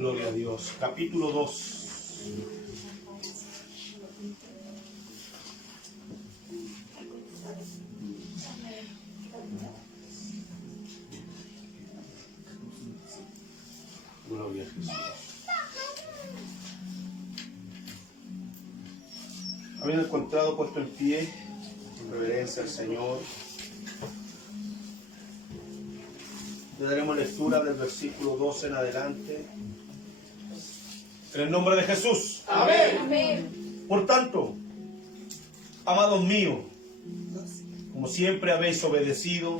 Gloria a Dios. Capítulo 2. Gloria a Jesús. Habiendo encontrado puesto en pie, en reverencia al Señor, le daremos lectura del versículo 12 en adelante. En el nombre de Jesús. Amén. Amén. Por tanto, amados míos, como siempre habéis obedecido,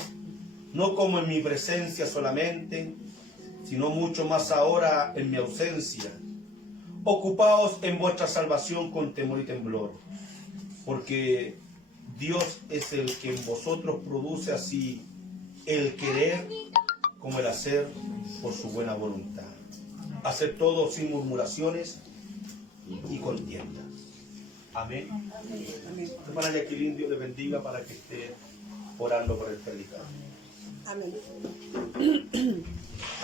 no como en mi presencia solamente, sino mucho más ahora en mi ausencia, ocupaos en vuestra salvación con temor y temblor, porque Dios es el que en vosotros produce así el querer como el hacer por su buena voluntad. Hacer todo sin murmuraciones y contiendas. Amén. Hermana Jacqueline, Dios le bendiga para que esté orando por el predicador. Amén.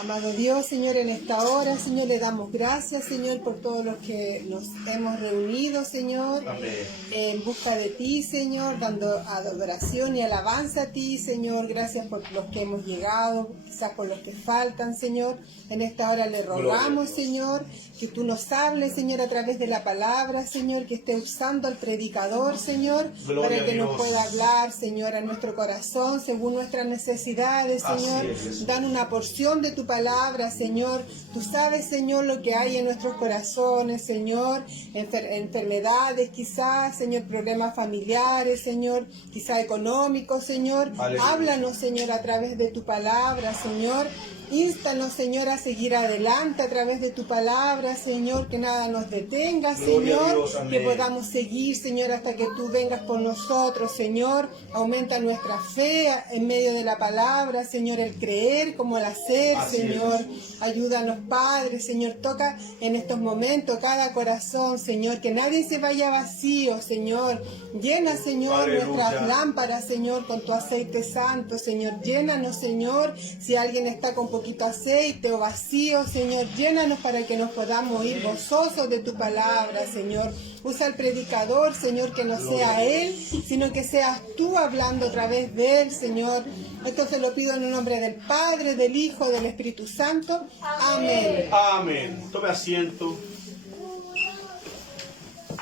Amado Dios, Señor, en esta hora, Señor, le damos gracias, Señor, por todos los que nos hemos reunido, Señor, Amén. en busca de ti, Señor, dando adoración y alabanza a ti, Señor. Gracias por los que hemos llegado, quizás por los que faltan, Señor. En esta hora le rogamos, Señor, que tú nos hables, Señor, a través de la palabra, Señor, que esté usando al predicador, Señor, Gloria para que a Dios. nos pueda hablar, Señor, a nuestro corazón, según nuestras necesidades, Señor. Así es. Dan una porción de tu palabra, Señor. Tú sabes, Señor, lo que hay en nuestros corazones, Señor. Enfermedades, quizás, Señor, problemas familiares, Señor, quizás económicos, Señor. Aleluya. Háblanos, Señor, a través de tu palabra, Señor. Ístanos, Señor, a seguir adelante a través de tu palabra, Señor, que nada nos detenga, Gloria a Señor, Dios, amén. que podamos seguir, Señor, hasta que tú vengas por nosotros, Señor. Aumenta nuestra fe en medio de la palabra, Señor, el creer como el hacer, Así Señor. es. Ayúdanos, Padre, Señor, toca en estos momentos cada corazón, Señor, que nadie se vaya vacío, Señor. Llena, Señor, Aleluya. nuestras lámparas, Señor, con tu aceite santo, Señor. Llénanos, Señor, si alguien está con poquito aceite o vacío, Señor, llénanos para que nos podamos ir gozosos de tu palabra, Señor. Usa al predicador, Señor, que no sea él, sino que seas tú hablando a través de él, Señor. Esto se lo pido en el nombre del Padre, del Hijo, del Espíritu Santo. Amén. Amén. Tome asiento.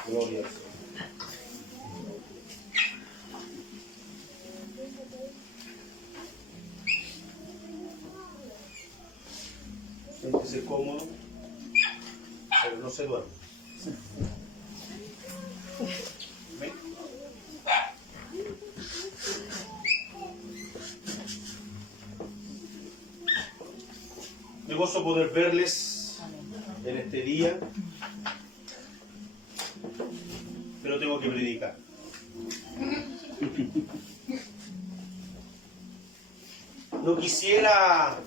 Gloria al Señor. Siéntese cómodo, pero no se duerme. Amén. Me gozo poder verles en este día, pero tengo que predicar. No quisiera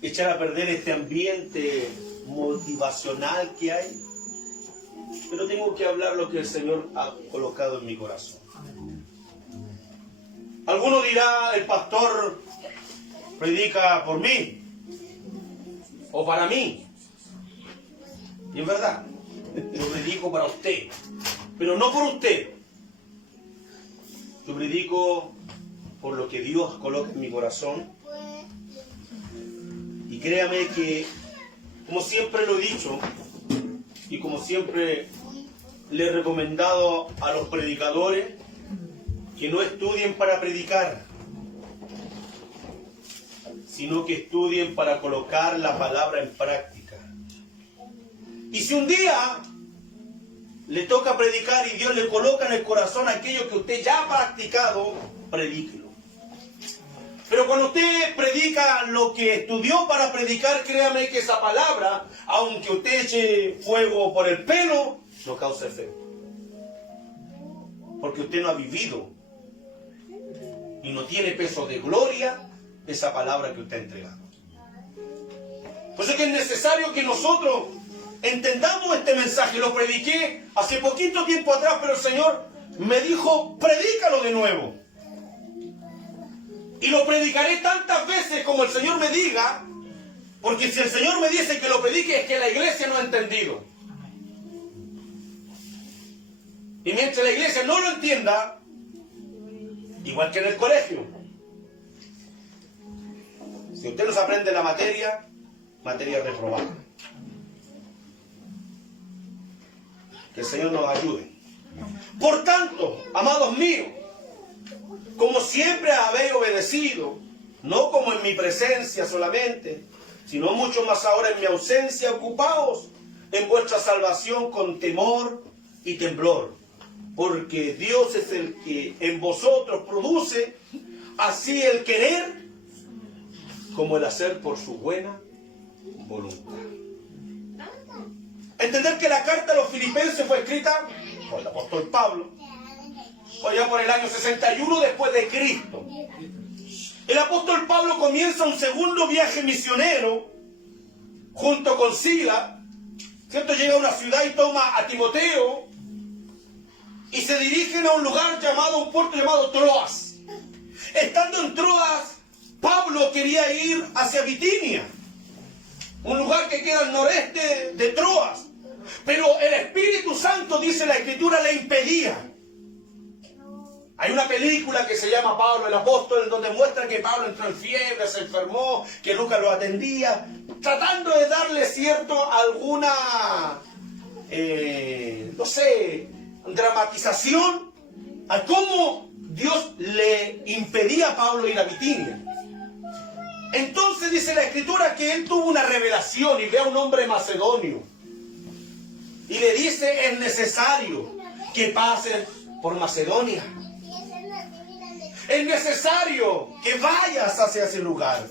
echar a perder este ambiente motivacional que hay, pero tengo que hablar lo que el Señor ha colocado en mi corazón. Alguno dirá, el pastor predica por mí o para mí, y es verdad, yo predico para usted, pero no por usted. Yo predico por lo que Dios coloca en mi corazón. Y créame que, como siempre lo he dicho, y como siempre le he recomendado a los predicadores, que no estudien para predicar, sino que estudien para colocar la palabra en práctica. Y si un día le toca predicar y Dios le coloca en el corazón aquello que usted ya ha practicado, predíquelo. Pero cuando usted predica lo que estudió para predicar, créame que esa palabra, aunque usted eche fuego por el pelo, no causa efecto. Porque usted no ha vivido y no tiene peso de gloria esa palabra que usted ha entregado. Por eso es que es necesario que nosotros entendamos este mensaje. Lo prediqué hace poquito tiempo atrás, pero el Señor me dijo, predícalo de nuevo. Y lo predicaré tantas veces como el Señor me diga, Porque si el Señor me dice que lo predique, es que la iglesia no ha entendido. Y mientras la iglesia no lo entienda, igual que en el colegio, si usted no se aprende la materia, materia reprobada. Que el Señor nos ayude. Por tanto, amados míos, como siempre habéis obedecido, no como en mi presencia solamente, sino mucho más ahora en mi ausencia, ocupaos en vuestra salvación con temor y temblor, porque Dios es el que en vosotros produce así el querer como el hacer por su buena voluntad. Entender que la carta a los filipenses fue escrita por el apóstol Pablo, allá por el año 61 después de Cristo. El apóstol Pablo comienza un segundo viaje misionero junto con Sila, ¿cierto? Llega a una ciudad y toma a Timoteo y se dirigen a un lugar llamado, un puerto llamado Troas. Estando en Troas, Pablo quería ir hacia Bitinia, un lugar que queda al noreste de Troas, pero el Espíritu Santo, dice la Escritura, le impedía. Hay una película que se llama Pablo el Apóstol, en donde muestra que Pablo entró en fiebre, se enfermó, que Lucas lo atendía, tratando de darle alguna, dramatización a cómo Dios le impedía a Pablo ir a Bitinia. Entonces dice la Escritura que él tuvo una revelación y ve a un hombre macedonio y le dice: es necesario que pases por Macedonia. Es necesario que vayas hacia ese lugar.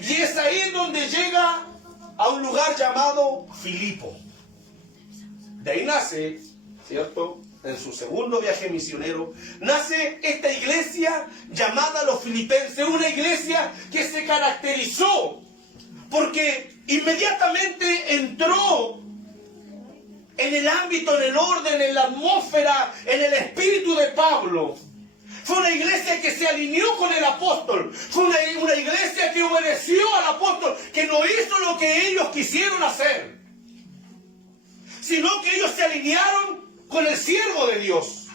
Y es ahí donde llega a un lugar llamado Filipo. De ahí nace, ¿cierto?, en su segundo viaje misionero, nace esta iglesia llamada los filipenses. Una iglesia que se caracterizó porque inmediatamente entró en el ámbito, en el orden, en la atmósfera, en el espíritu de Pablo. Fue una iglesia que se alineó con el apóstol. Fue una iglesia que obedeció al apóstol, que no hizo lo que ellos quisieron hacer, sino que ellos se alinearon con el siervo de Dios.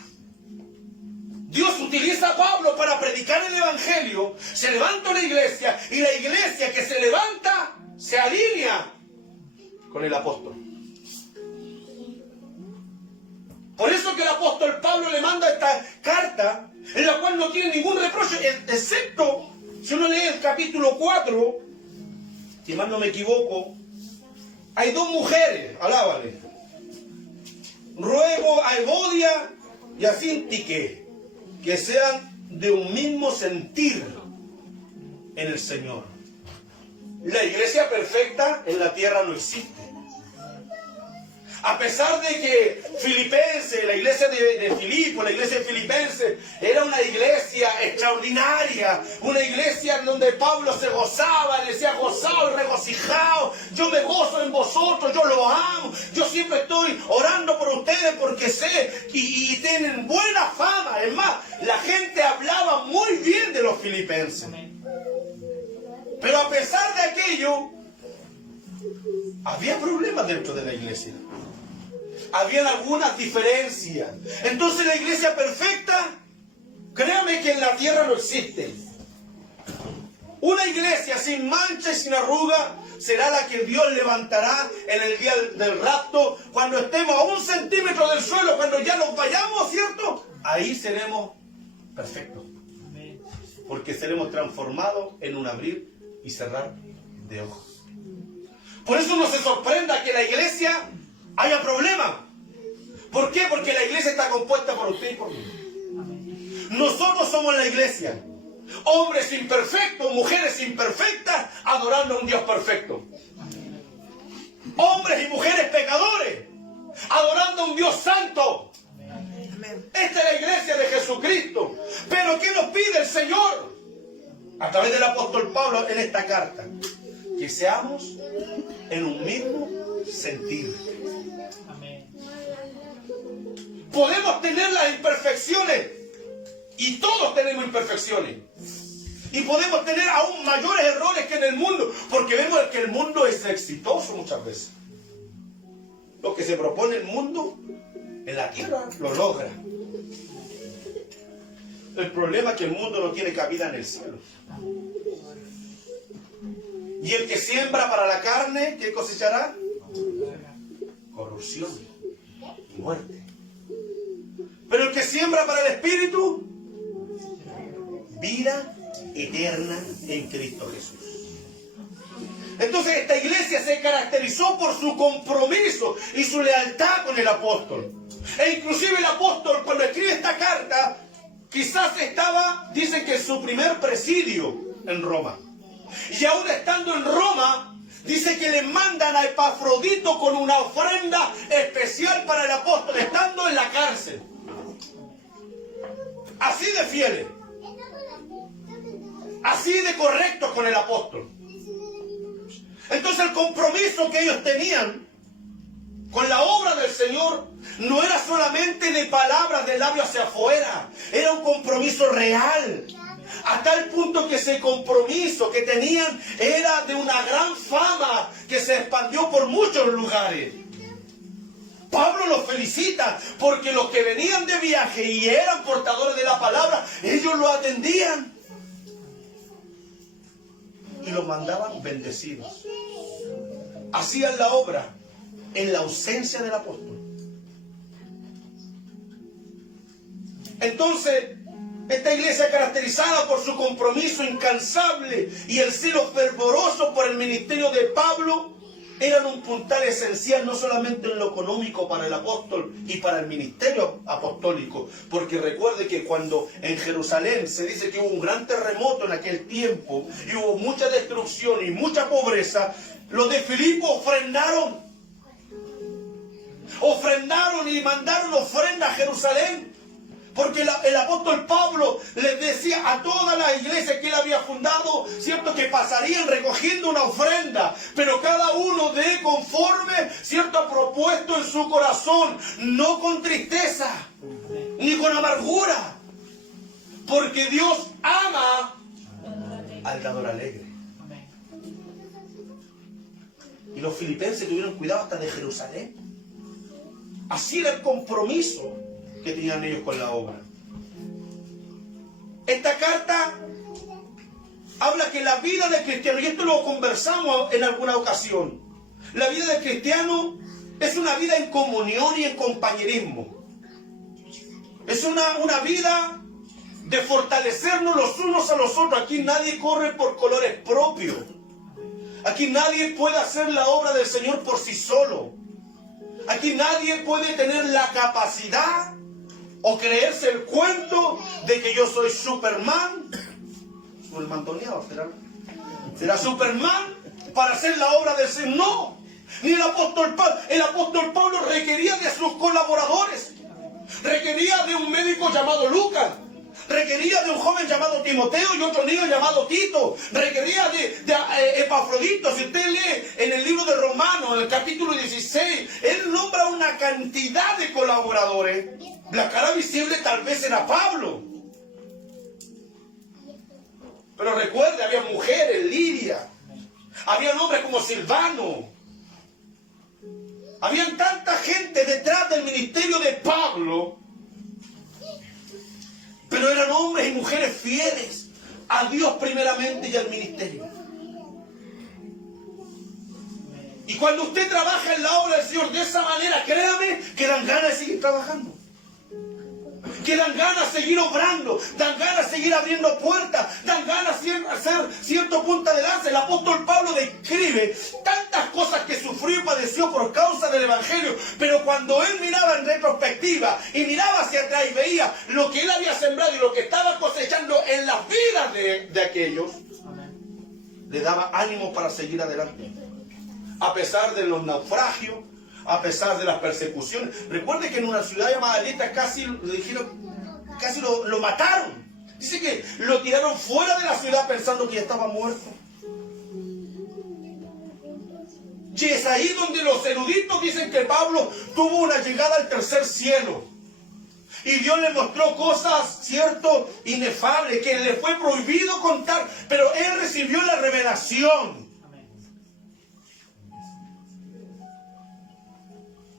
Dios utiliza a Pablo para predicar el evangelio. Se levanta una iglesia, y la iglesia que se levanta se alinea con el apóstol. Por eso que el apóstol Pablo le manda esta carta, en la cual no tiene ningún reproche, excepto, si uno lee el capítulo 4, si mal no me equivoco, hay dos mujeres, alábale. Ruego a Evodia y a Sintique que sean de un mismo sentir en el Señor. La iglesia perfecta en la tierra no existe. A pesar de que Filipenses, la iglesia de Filipo, la iglesia de Filipenses, era una iglesia extraordinaria, una iglesia en donde Pablo se gozaba, le decía: gozaos, regocijaos, yo me gozo en vosotros, yo lo amo, yo siempre estoy orando por ustedes porque sé y tienen buena fama. Es más, la gente hablaba muy bien de los filipenses. Pero a pesar de aquello, había problemas dentro de la iglesia. Habían algunas diferencias. Entonces la iglesia perfecta, créame que en la tierra no existe. Una iglesia sin mancha y sin arruga será la que Dios levantará en el día del rapto, cuando estemos a 1 centímetro del suelo, cuando ya nos vayamos, ¿cierto? Ahí seremos perfectos, porque seremos transformados en un abrir y cerrar de ojos. Por eso no se sorprenda que la iglesia haya problemas. ¿Por qué? Porque la iglesia está compuesta por usted y por mí. Nosotros somos la iglesia. Hombres imperfectos, mujeres imperfectas, adorando a un Dios perfecto. Hombres y mujeres pecadores, adorando a un Dios santo. Esta es la iglesia de Jesucristo. Pero ¿qué nos pide el Señor? A través del apóstol Pablo en esta carta: que seamos en un mismo sentir. Podemos tener las imperfecciones, y todos tenemos imperfecciones, Y podemos tener aún mayores errores que en el mundo, porque vemos que el mundo es exitoso muchas veces. Lo que se propone el mundo en la tierra lo logra. El problema es que el mundo no tiene cabida en el cielo. Y el que siembra para la carne, ¿qué cosechará? Corrupción y muerte. Pero el que siembra para el Espíritu, vida eterna en Cristo Jesús. Entonces esta iglesia se caracterizó por su compromiso y su lealtad con el apóstol. E inclusive el apóstol, cuando escribe esta carta, quizás estaba, dicen que en su primer presidio en Roma. Y aún estando en Roma, dice que le mandan a Epafrodito con una ofrenda especial para el apóstol, estando en la cárcel. Así de fieles, así de correctos con el apóstol. Entonces el compromiso que ellos tenían con la obra del Señor no era solamente de palabras de labios hacia afuera, era un compromiso real. A tal punto que ese compromiso que tenían era de una gran fama que se expandió por muchos lugares. Pablo los felicita porque los que venían de viaje y eran portadores de la palabra, ellos lo atendían y los mandaban bendecidos. Hacían la obra en la ausencia del apóstol. Entonces, esta iglesia, caracterizada por su compromiso incansable y el celo fervoroso por el ministerio de Pablo, eran un puntal esencial no solamente en lo económico para el apóstol y para el ministerio apostólico, porque recuerde que cuando en Jerusalén se dice que hubo un gran terremoto en aquel tiempo y hubo mucha destrucción y mucha pobreza, los de Filipo ofrendaron y mandaron ofrenda a Jerusalén. Porque el apóstol Pablo les decía a toda la iglesia que él había fundado, cierto, que pasarían recogiendo una ofrenda, pero cada uno de conforme, cierto, ha propuesto en su corazón, no con tristeza, ni con amargura, porque Dios ama al dador alegre. Y los filipenses tuvieron cuidado hasta de Jerusalén. Así era el compromiso que tenían ellos con la obra. Esta carta habla que la vida del cristiano, y esto lo conversamos en alguna ocasión, la vida del cristiano es una vida en comunión y en compañerismo. Es una vida de fortalecernos los unos a los otros. Aquí nadie corre por colores propios. Aquí nadie puede hacer la obra del Señor por sí solo. Aquí nadie puede tener la capacidad o creerse el cuento de que yo soy Superman. Superman toneado, ¿será Superman para hacer la obra del Señor? No. Ni el apóstol Pablo. El apóstol Pablo requería de sus colaboradores. Requería de un médico llamado Lucas. Requería de un joven llamado Timoteo y otro niño llamado Tito. Requería de Epafrodito. Si usted lee en el libro de Romanos, en el capítulo 16, él nombra una cantidad de colaboradores. La cara visible tal vez era Pablo. Pero recuerde, había mujeres, Lidia. Había hombres como Silvano. Habían tanta gente detrás del ministerio de Pablo. Pero eran hombres y mujeres fieles a Dios primeramente y al ministerio. Y cuando usted trabaja en la obra del Señor de esa manera, créame que dan ganas de seguir trabajando. Que dan ganas de seguir obrando, dan ganas de seguir abriendo puertas, dan ganas de hacer cierto punta de lanza. El apóstol Pablo describe tantas cosas que sufrió y padeció por causa del Evangelio, pero cuando él miraba en retrospectiva y miraba hacia atrás y veía lo que él había sembrado y lo que estaba cosechando en las vidas de aquellos, le daba ánimo para seguir adelante. A pesar de los naufragios, a pesar de las persecuciones. Recuerde que en una ciudad llamada Leta casi lo mataron. Dice que lo tiraron fuera de la ciudad pensando que ya estaba muerto. Y es ahí donde los eruditos dicen que Pablo tuvo una llegada al tercer cielo. Y Dios le mostró cosas, cierto, inefables, que le fue prohibido contar, pero él recibió la revelación.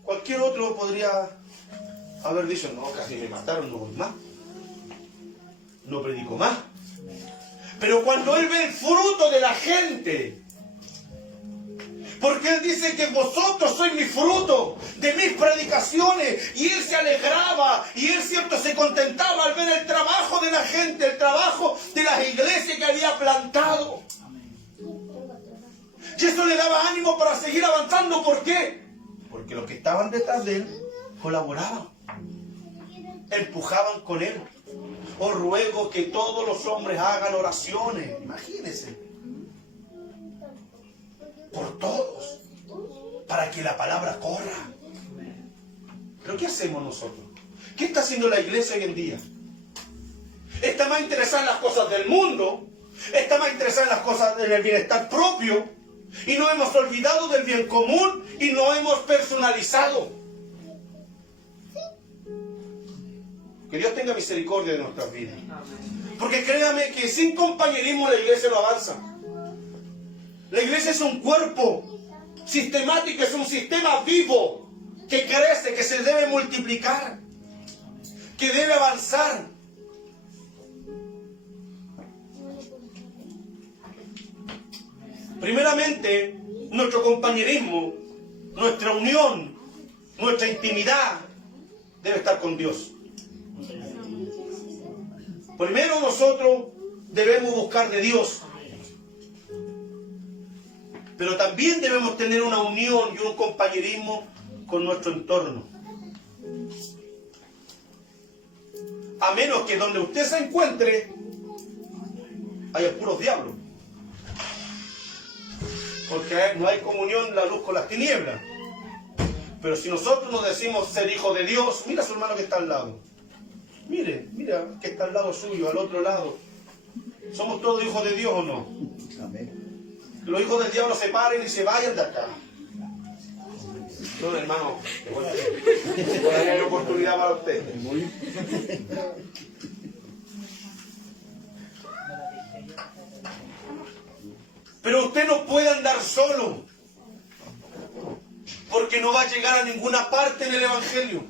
Cualquier otro podría haber dicho, no, casi me mataron, no voy más. No predico más. Pero cuando él ve el fruto de la gente, porque él dice que vosotros sois mi fruto de mis predicaciones, y él se alegraba y él cierto se contentaba al ver el trabajo de la gente, el trabajo de las iglesias que había plantado. Y eso le daba ánimo para seguir avanzando. ¿Por qué? Porque los que estaban detrás de él colaboraban, empujaban con él. Os ruego que todos los hombres hagan oraciones, imagínense, por todos, para que la palabra corra. ¿Pero qué hacemos nosotros? ¿Qué está haciendo la iglesia hoy en día? Está más interesada en las cosas del mundo, está más interesada en las cosas del bienestar propio, y nos hemos olvidado del bien común y nos hemos personalizado. Que Dios tenga misericordia de nuestras vidas. Porque créame que sin compañerismo la iglesia no avanza. La iglesia es un cuerpo sistemático, es un sistema vivo que crece, que se debe multiplicar, que debe avanzar. Primeramente, nuestro compañerismo, nuestra unión, nuestra intimidad debe estar con Dios. Primero nosotros debemos buscar de Dios, pero también debemos tener una unión y un compañerismo con nuestro entorno. A menos que donde usted se encuentre haya puros diablos, porque no hay comunión la luz con las tinieblas. Pero si nosotros nos decimos ser hijos de Dios, mira a su hermano que está al lado. Mira que está al lado suyo, al otro lado. ¿Somos todos hijos de Dios o no? Amén. Los hijos del diablo se paren y se vayan de acá. No, hermano, todavía hay oportunidad para usted. Pero usted no puede andar solo, porque no va a llegar a ninguna parte en el Evangelio.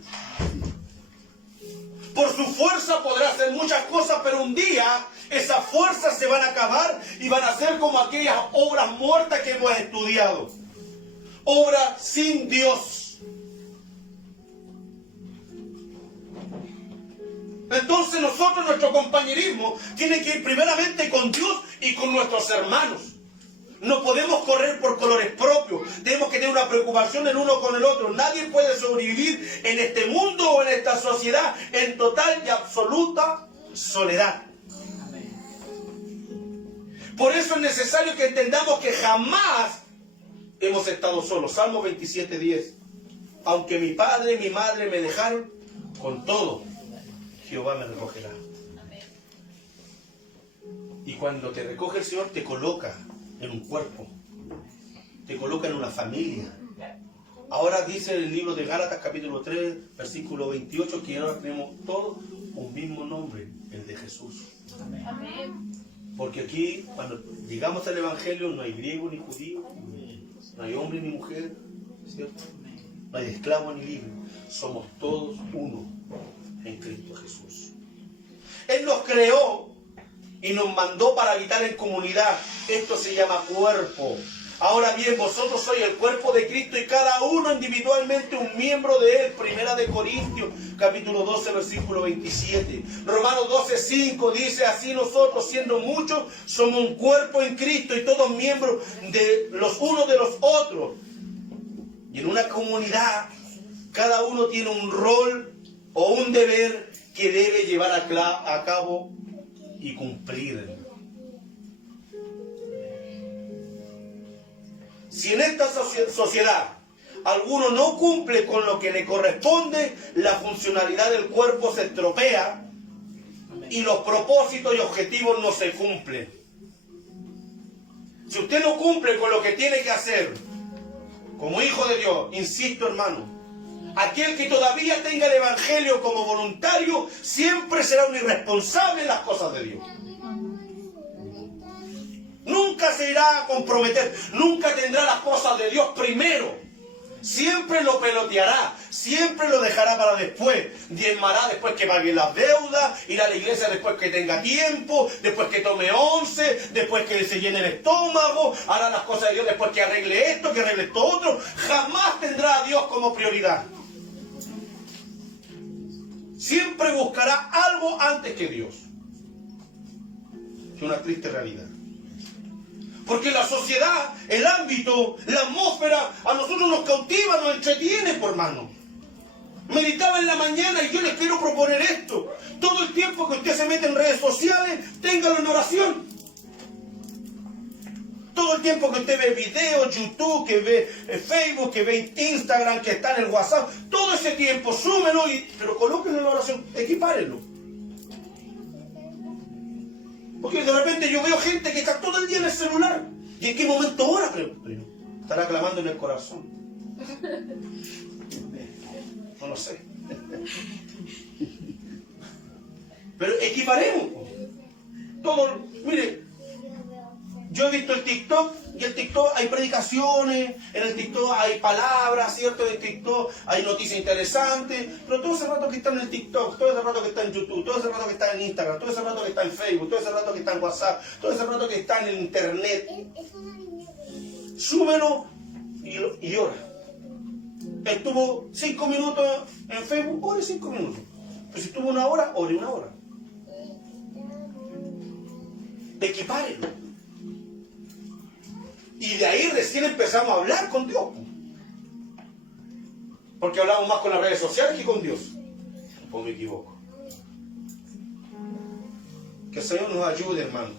Por su fuerza podrá hacer muchas cosas, pero un día esas fuerzas se van a acabar y van a ser como aquellas obras muertas que hemos estudiado. Obras sin Dios. Entonces nosotros, nuestro compañerismo tiene que ir primeramente con Dios y con nuestros hermanos. No podemos correr por colores propios. Tenemos que tener una preocupación el uno con el otro. Nadie puede sobrevivir en este mundo o en esta sociedad en total y absoluta soledad. Por eso es necesario que entendamos que jamás hemos estado solos. Salmo 27:10. Aunque mi padre y mi madre me dejaron, con todo, Jehová me recogerá. Y cuando te recoge el Señor, te coloca en un cuerpo, te coloca en una familia. Ahora dice el libro de Gálatas capítulo 3 versículo 28 que ahora tenemos todos un mismo nombre, el de Jesús. Amén. Porque aquí cuando llegamos al Evangelio no hay griego ni judío, no hay hombre ni mujer, ¿cierto? No hay esclavo ni libre, somos todos uno en Cristo Jesús. Él nos creó y nos mandó para habitar en comunidad. Esto se llama cuerpo. Ahora bien, vosotros sois el cuerpo de Cristo y cada uno individualmente un miembro de él. Primera de Corintios, capítulo 12, versículo 27. Romanos 12:5 dice, así nosotros, siendo muchos, somos un cuerpo en Cristo y todos miembros de los unos de los otros. Y en una comunidad, cada uno tiene un rol o un deber que debe llevar a cabo y cumplir. Si en esta sociedad alguno no cumple con lo que le corresponde, la funcionalidad del cuerpo se estropea y los propósitos y objetivos no se cumplen. Si usted no cumple con lo que tiene que hacer como hijo de Dios, insisto hermano, Aquel que todavía tenga el evangelio como voluntario siempre será un irresponsable en las cosas de Dios. Nunca se irá a comprometer, nunca tendrá las cosas de Dios primero. Siempre lo peloteará, siempre lo dejará para después. Diezmará después que pague las deudas, irá a la iglesia después que tenga tiempo, después que tome 11, después que se llene el estómago, hará las cosas de Dios después que arregle esto, que arregle esto otro. Jamás tendrá a Dios como prioridad. Siempre buscará algo antes que Dios. Es una triste realidad. Porque la sociedad, el ámbito, la atmósfera, a nosotros nos cautiva, nos entretiene, por hermano. Meditaba en la mañana y yo les quiero proponer esto. Todo el tiempo que usted se mete en redes sociales, téngalo en oración. Todo el tiempo que usted ve videos, YouTube, que ve Facebook, que ve Instagram, que está en el WhatsApp, todo ese tiempo, súmelo, pero colóquenlo en la oración, equipárenlo. Porque de repente yo veo gente que está todo el día en el celular. ¿Y en qué momento ora? Estará clamando en el corazón. No lo sé. Pero equiparemos. Todo, mire, yo he visto el TikTok, y en el TikTok hay predicaciones, en el TikTok hay palabras, ¿cierto? En el TikTok hay noticias interesantes, pero todo ese rato que está en el TikTok, todo ese rato que está en YouTube, todo ese rato que está en Instagram, todo ese rato que está en Facebook, todo ese rato que está en WhatsApp, todo ese rato que está en el Internet, súbelo y ora. Estuvo 5 minutos en Facebook, ore 5 minutos. Pero si estuvo 1 hora, ore 1 hora. Equipárelo. Y de ahí recién empezamos a hablar con Dios. Porque hablamos más con las redes sociales que con Dios. ¿O me equivoco? Que el Señor nos ayude, hermano.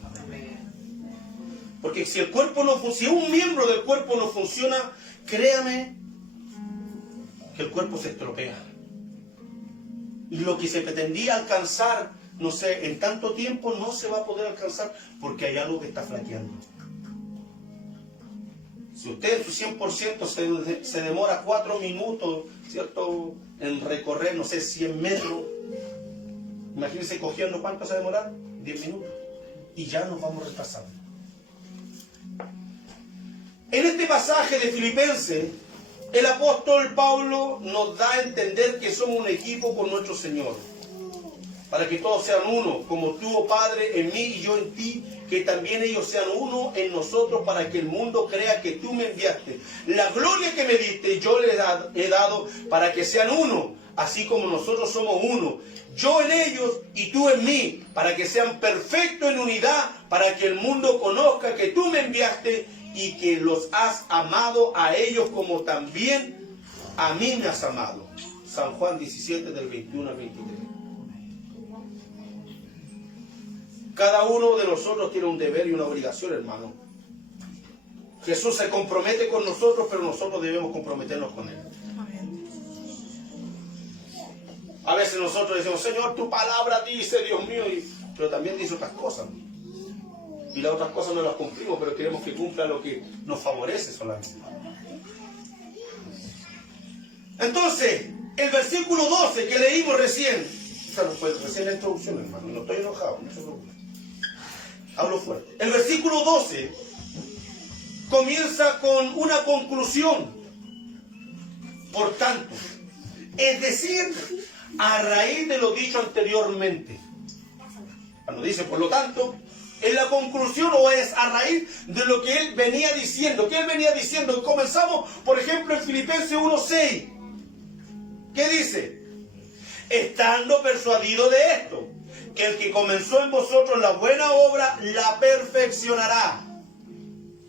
Porque si el cuerpo no funciona, si un miembro del cuerpo no funciona, créame que el cuerpo se estropea. Y lo que se pretendía alcanzar, no sé, en tanto tiempo no se va a poder alcanzar porque hay algo que está flaqueando. Si usted en su 100% se demora 4 minutos, ¿cierto?, en recorrer, no sé, 100 metros, imagínense cogiendo, ¿cuánto se va a demorar? 10 minutos. Y ya nos vamos retrasando. En este pasaje de Filipenses, el apóstol Pablo nos da a entender que somos un equipo con nuestro Señor. Para que todos sean uno, como tú, oh Padre, en mí y yo en ti, que también ellos sean uno en nosotros, para que el mundo crea que tú me enviaste. La gloria que me diste yo les he dado para que sean uno, así como nosotros somos uno. Yo en ellos y tú en mí, para que sean perfectos en unidad, para que el mundo conozca que tú me enviaste y que los has amado a ellos como también a mí me has amado. San Juan 17, del 21 al 23. Cada uno de nosotros tiene un deber y una obligación, hermano. Jesús se compromete con nosotros, pero nosotros debemos comprometernos con Él. A veces nosotros decimos, Señor, tu palabra dice, Dios mío, pero también dice otras cosas. Y las otras cosas no las cumplimos, pero queremos que cumpla lo que nos favorece solamente. Entonces, el versículo 12 que leímos recién, esa no fue recién la introducción, hermano, no estoy enojado, no se preocupe. Hablo fuerte. El versículo 12 comienza con una conclusión. Por tanto, es decir, a raíz de lo dicho anteriormente. Cuando dice, por lo tanto, es la conclusión o es a raíz de lo que él venía diciendo. ¿Qué él venía diciendo? Comenzamos, por ejemplo, en Filipenses 1:6. ¿Qué dice? Estando persuadido de esto, que el que comenzó en vosotros la buena obra, la perfeccionará.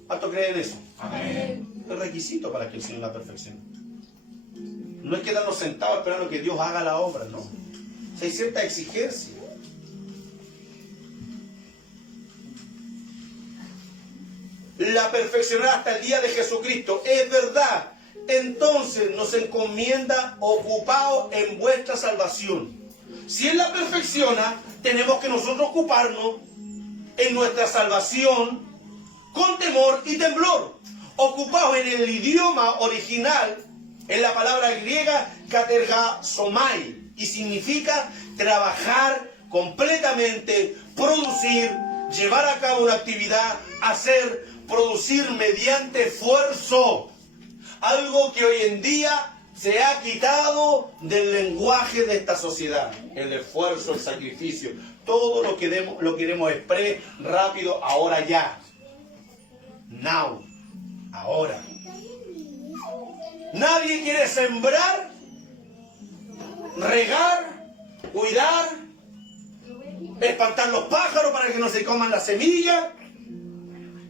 ¿Cuánto creen eso? Amén. Es requisito para que el Señor la perfeccione. No es quedarnos sentados esperando que Dios haga la obra, no. O sea, hay cierta exigencia. La perfeccionará hasta el día de Jesucristo. Es verdad. Entonces nos encomienda ocupados en vuestra salvación. Si Él la perfecciona, tenemos que nosotros ocuparnos en nuestra salvación con temor y temblor. Ocupados en el idioma original, Es la palabra griega katergasomai y significa trabajar completamente, producir, llevar a cabo una actividad, hacer, producir mediante esfuerzo. Algo que hoy en día se ha quitado del lenguaje de esta sociedad. El esfuerzo, el sacrificio. Todo lo queremos express, rápido, ahora ya. Now. Ahora. Nadie quiere sembrar, regar, cuidar, espantar los pájaros para que no se coman la semilla,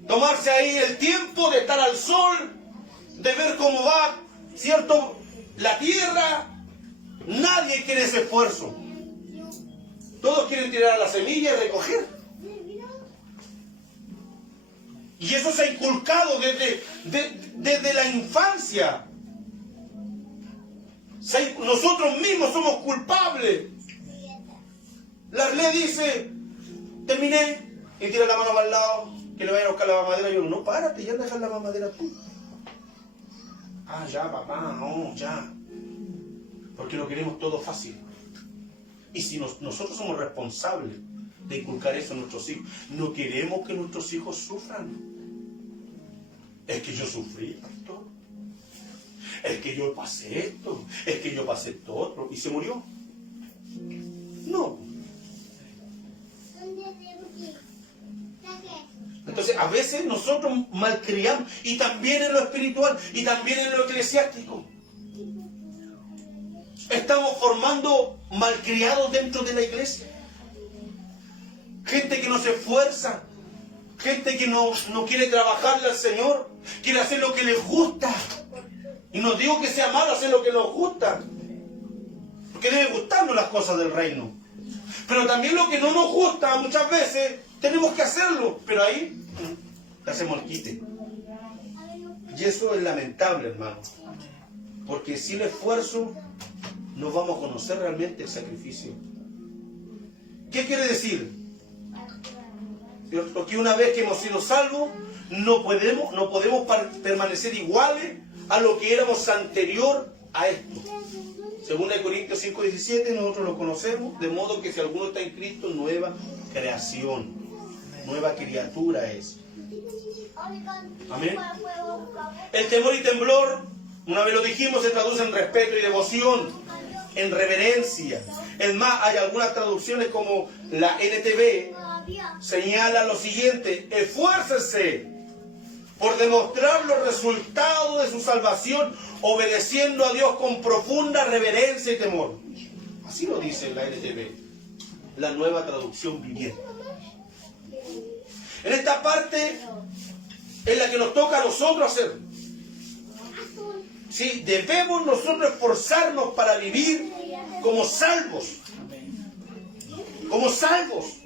tomarse ahí el tiempo de estar al sol, de ver cómo va, ¿cierto?, la tierra. Nadie quiere ese esfuerzo. Todos quieren tirar la semilla y recoger. Y eso se ha inculcado desde la infancia. Nosotros mismos somos culpables. La ley dice, terminé, y tira la mano para el lado, que le vayan a buscar la mamadera. Yo, no, párate, ya dejar la mamadera tú. Ah, ya, papá, no, ya. Porque lo queremos todo fácil. Y si nosotros somos responsables de inculcar eso a nuestros hijos, no queremos que nuestros hijos sufran. Es que yo sufrí, pastor. Es que yo pasé esto. Es que yo pasé esto otro. Y se murió. No. Entonces, a veces nosotros malcriamos, y también en lo espiritual, y también en lo eclesiástico. Estamos formando malcriados dentro de la iglesia. Gente que no se esfuerza, gente que no quiere trabajarle al Señor, quiere hacer lo que les gusta. Y no digo que sea malo hacer lo que nos gusta, porque debe gustarnos las cosas del reino. Pero también lo que no nos gusta muchas veces tenemos que hacerlo, pero ahí le hacemos el quite. Y eso es lamentable, hermano, porque sin esfuerzo no vamos a conocer realmente el sacrificio. ¿Qué quiere decir? Porque una vez que hemos sido salvos, no podemos permanecer iguales a lo que éramos anterior a esto. Según Corintios 5:17, nosotros lo conocemos, de modo que si alguno está en Cristo, nueva creación, nueva criatura es. Amén. El temor y temblor, una vez lo dijimos, se traduce en respeto y devoción, en reverencia. Es más, hay algunas traducciones como la NTV señala lo siguiente: esfuércense por demostrar los resultados de su salvación, obedeciendo a Dios con profunda reverencia y temor. Así lo dice la NTV, la nueva traducción viviente. En esta parte es la que nos toca a nosotros hacer. Sí, debemos nosotros esforzarnos para vivir como salvos. Como salvos.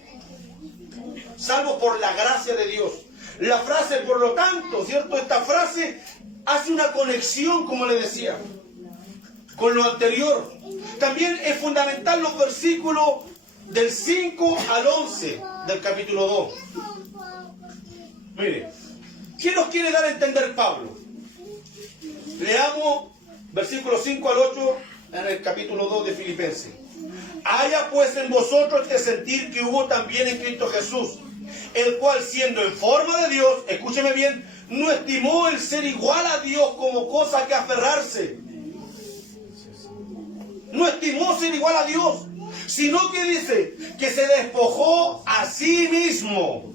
Salvos por la gracia de Dios. La frase, por lo tanto, ¿cierto? Esta frase hace una conexión, como le decía, con lo anterior. También es fundamental los versículos del 5 al 11 del capítulo 2. Mire, ¿qué nos quiere dar a entender Pablo? Leamos versículos 5 al 8 en el capítulo 2 de Filipenses. Haya pues en vosotros este sentir que hubo también en Cristo Jesús, el cual, siendo en forma de Dios, escúcheme bien, no estimó el ser igual a Dios como cosa que aferrarse. No estimó ser igual a Dios, sino que dice que se despojó a sí mismo.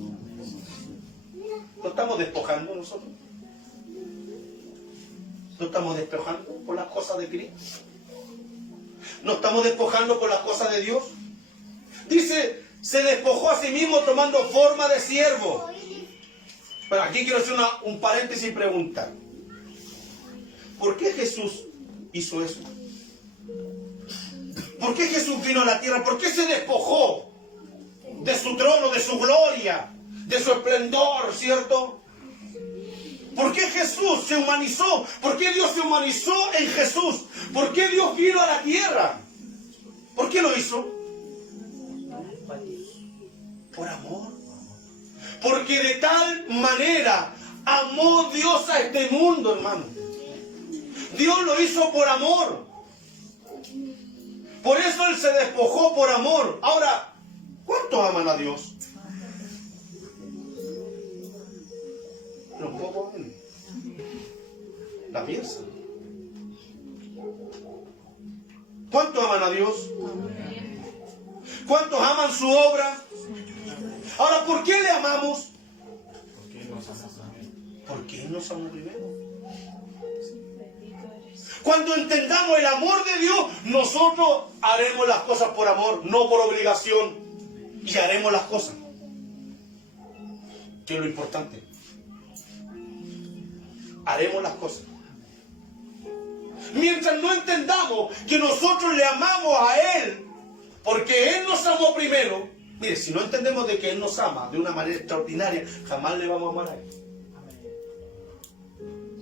¿Lo estamos despojando nosotros? ¿No estamos despojando por las cosas de Cristo? ¿No estamos despojando por las cosas de Dios? Dice, se despojó a sí mismo tomando forma de siervo. Pero aquí quiero hacer un paréntesis y preguntar. ¿Por qué Jesús hizo eso? ¿Por qué Jesús vino a la tierra? ¿Por qué se despojó de su trono, de su gloria, de su esplendor, ¿cierto? ¿Por qué Jesús se humanizó? ¿Por qué Dios se humanizó en Jesús? ¿Por qué Dios vino a la tierra? ¿Por qué lo hizo? Por amor. Porque de tal manera amó Dios a este mundo, hermano. Dios lo hizo por amor. Por eso Él se despojó por amor. Ahora, ¿cuántos aman a Dios? Los pocos aman. La piensan. ¿Cuántos aman a Dios? ¿Cuántos aman su obra? Ahora, ¿por qué le amamos? Porque Él nos amó primero. Cuando entendamos el amor de Dios, nosotros haremos las cosas por amor, no por obligación. Y haremos las cosas. Que es lo importante. Haremos las cosas. Mientras no entendamos que nosotros le amamos a Él, porque Él nos amó primero. Mire, si no entendemos de que Él nos ama de una manera extraordinaria, jamás le vamos a amar a Él.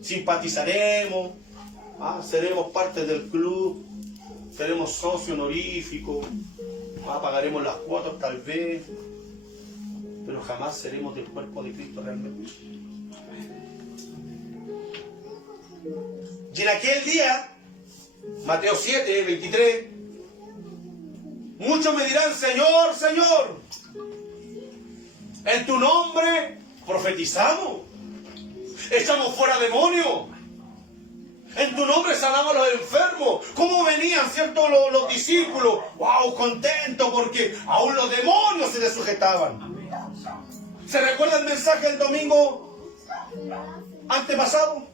Simpatizaremos, seremos parte del club, seremos socios honoríficos, pagaremos las cuotas tal vez, pero jamás seremos del cuerpo de Cristo realmente. Y en aquel día, Mateo 7, 23, muchos me dirán, Señor, Señor, en tu nombre profetizamos, echamos fuera demonios, en tu nombre sanamos a los enfermos. ¿Cómo venían, cierto, los discípulos? ¡Wow! Contentos porque aún los demonios se les sujetaban. ¿Se recuerda el mensaje del domingo antepasado?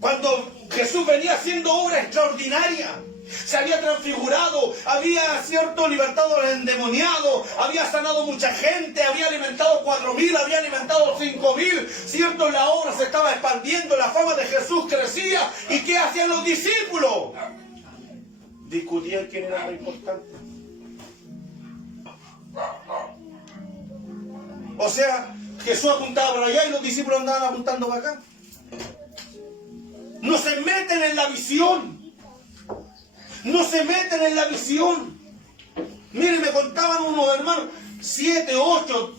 Cuando Jesús venía haciendo obra extraordinaria, se había transfigurado, había libertado a los endemoniados, había sanado mucha gente, había alimentado 4.000, había alimentado 5.000, cierto, la obra se estaba expandiendo, la fama de Jesús crecía. ¿Y qué hacían los discípulos? Discutían quién era lo importante. O sea, Jesús apuntaba para allá y los discípulos andaban apuntando para acá. No se meten en la visión. No se meten en la visión. Miren, me contaban unos hermanos, 7, 8,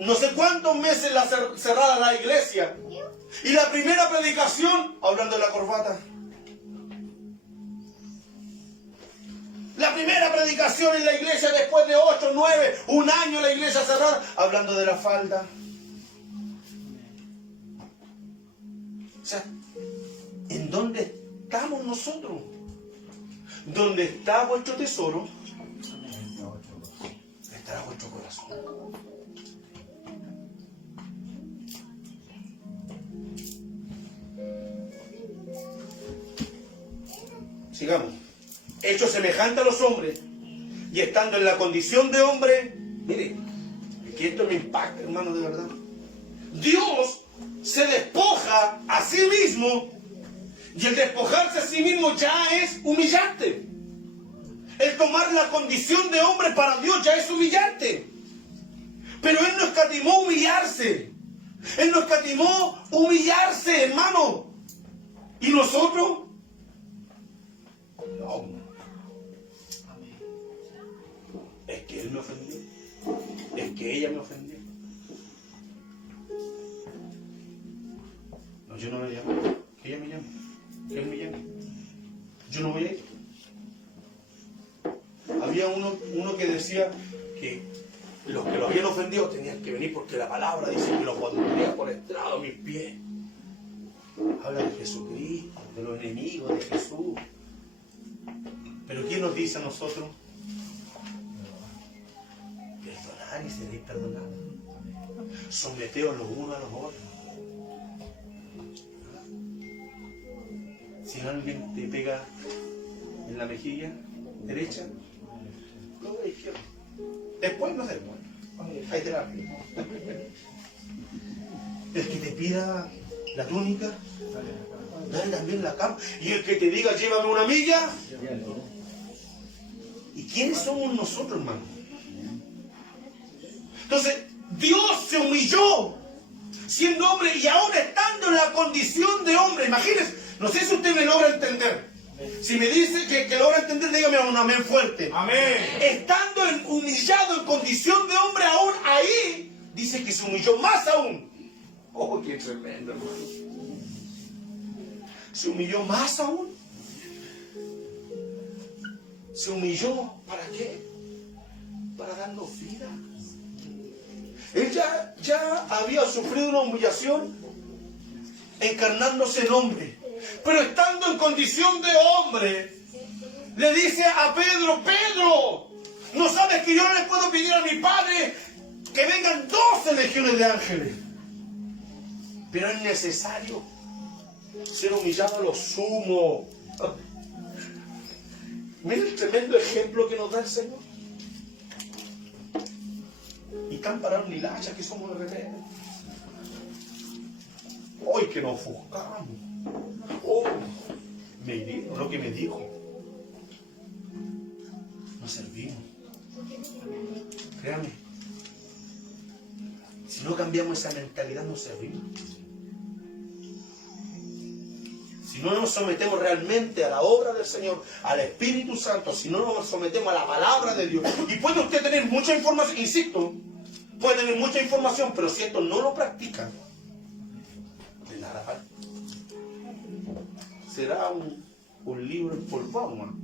no sé cuántos meses cerrada la iglesia. Y la primera predicación, hablando de la corbata. La primera predicación en la iglesia después de 8, 9, un año la iglesia cerrada, hablando de la falda. O sea, ¿en dónde estamos nosotros? ¿Dónde está vuestro tesoro? Estará vuestro corazón. Sigamos. Hecho semejante a los hombres y estando en la condición de hombre, mire, que esto me impacta, hermano, de verdad. Dios se despoja a sí mismo. Y el despojarse a sí mismo ya es humillante. El tomar la condición de hombre para Dios ya es humillante. Pero Él no escatimó humillarse. Él no escatimó humillarse, hermano. ¿Y nosotros? No. Es que Él me ofendió. Es que ella me ofendió. No, yo no me llamo. Que ella me llame. Que Él me llame. Yo no voy a ir. Había uno que decía que los que lo habían ofendido tenían que venir porque la palabra dice que los pondría por estrado mis pies. Habla de Jesucristo, de los enemigos de Jesús. Pero ¿quién nos dice a nosotros? Perdonad y seréis perdonados. Someteos los unos a los otros. Si alguien te pega en la mejilla derecha, luego a la izquierda. Después no sé, hay terapia. El que te pida la túnica, dale también la capa. Y el que te diga llévame una milla. ¿Y quiénes somos nosotros, hermano? Entonces, Dios se humilló siendo hombre y ahora estando en la condición de hombre. Imagínense, no sé si usted me logra entender. Si me dice que logra entender, dígame un amén fuerte. Amén. Estando humillado en condición de hombre, aún ahí, dice que se humilló más aún. Oh, qué tremendo, hermano. Se humilló más aún. Se humilló, ¿para qué? Para darnos vida. Él ya había sufrido una humillación encarnándose en hombre. Pero estando en condición de hombre, le dice a Pedro, Pedro, ¿no sabes que yo no le puedo pedir a mi Padre que vengan 12 legiones de ángeles? Pero es necesario ser humillado a lo sumo. Mira el tremendo ejemplo que nos da el Señor. Y campararon ni lacha que somos de repente. Hoy que nos ofuscamos. Oh, me hirieron lo que me dijo. No servimos. Créame. Si no cambiamos esa mentalidad, no servimos. Si no nos sometemos realmente a la obra del Señor, al Espíritu Santo, si no nos sometemos a la palabra de Dios, y puede usted tener mucha información, insisto, puede tener mucha información, pero si esto no lo practican, de nada vale. Será un libro empolvado, ¿no?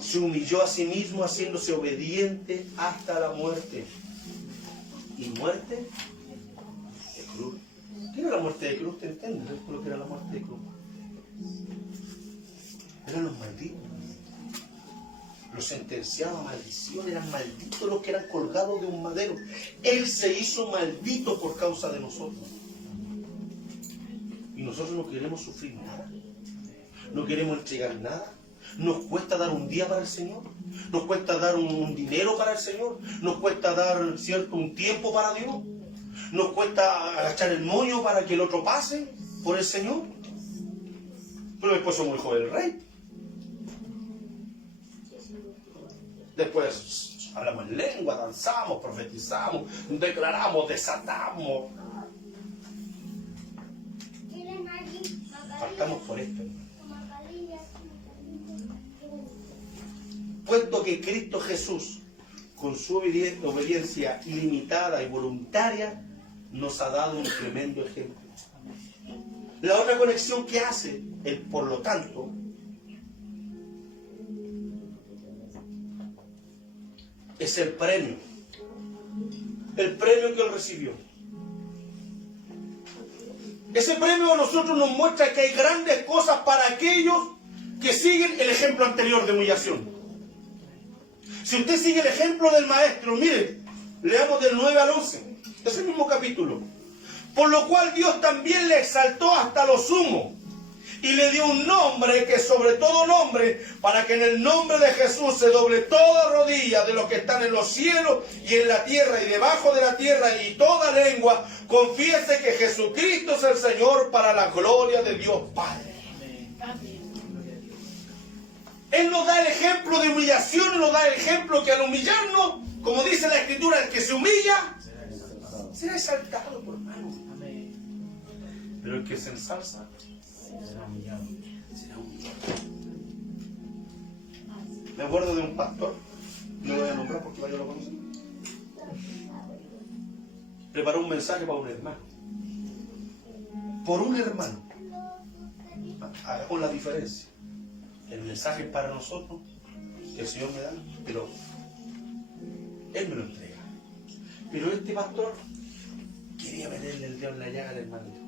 Se humilló a sí mismo haciéndose obediente hasta la muerte. ¿Y muerte? De cruz. ¿Qué era la muerte de cruz? ¿Te entiendes lo que era la muerte de cruz? Eran los malditos. Los sentenciados a maldición. Eran malditos los que eran colgados de un madero. Él se hizo maldito por causa de nosotros. Y nosotros no queremos sufrir nada. No queremos entregar nada. Nos cuesta dar un día para el Señor. Nos cuesta dar un dinero para el Señor. Nos cuesta dar un tiempo para Dios. Nos cuesta agachar el moño para que el otro pase por el Señor. Pero después somos hijos del Rey. Después hablamos en lengua, danzamos, profetizamos, declaramos, desatamos. Faltamos por esto. Puesto que Cristo Jesús, con su obediencia ilimitada y voluntaria, nos ha dado un tremendo ejemplo. La otra conexión que hace, el por lo tanto, es el premio. El premio que él recibió. Ese premio a nosotros nos muestra que hay grandes cosas para aquellos que siguen el ejemplo anterior de humillación. Si usted sigue el ejemplo del maestro, mire, leamos del 9 al 11, es el mismo capítulo. Por lo cual Dios también le exaltó hasta lo sumo y le dio un nombre que sobre todo nombre, para que en el nombre de Jesús se doble toda rodilla de los que están en los cielos y en la tierra y debajo de la tierra, y toda lengua confiese que Jesucristo es el Señor, para la gloria de Dios Padre. Él nos da el ejemplo de humillación, nos da el ejemplo que al humillarnos, como dice la Escritura, el que se humilla será exaltado, por hermano. Pero el que se ensalza será humillado. Me acuerdo de un pastor, no lo voy a nombrar porque varios lo conocen. Preparó un mensaje para un hermano. Por un hermano. Hagamos la diferencia. El mensaje es para nosotros, que el Señor me da, pero Él me lo entrega. Pero este pastor quería meterle el dedo en la llaga al hermanito.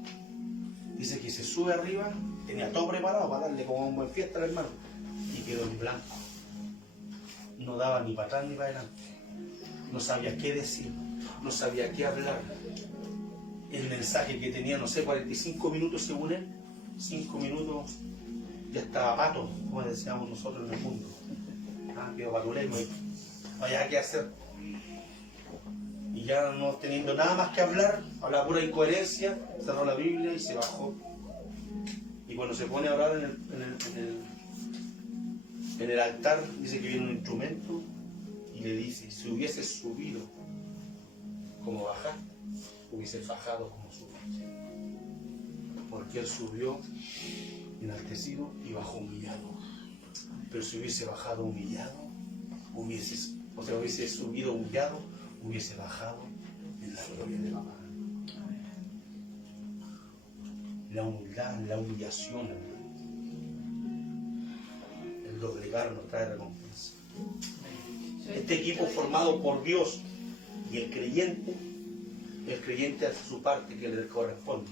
Dice que se sube arriba, tenía todo preparado para darle como un buen fiesta al hermano, y quedó en blanco. No daba ni para atrás ni para adelante. No sabía qué decir, no sabía qué hablar. El mensaje que tenía, no sé, 45 minutos según él, 5 minutos ya estaba pato, como decíamos nosotros en el mundo. Quedó patulemo y vaya qué hacer. Y ya no teniendo nada más que hablar, hablaba pura incoherencia, cerró la Biblia y se bajó. Y cuando se pone a hablar en el altar, dice que viene un instrumento y le dice: si hubiese subido como bajar, hubiese bajado como subir. Porque él subió enaltecido y bajó humillado. Pero si hubiese bajado humillado, hubiese subido humillado, hubiese bajado la gloria de la mano. La humildad, la humillación, el doblegarnos trae recompensa. Este equipo formado por Dios y el creyente hace su parte que le corresponde.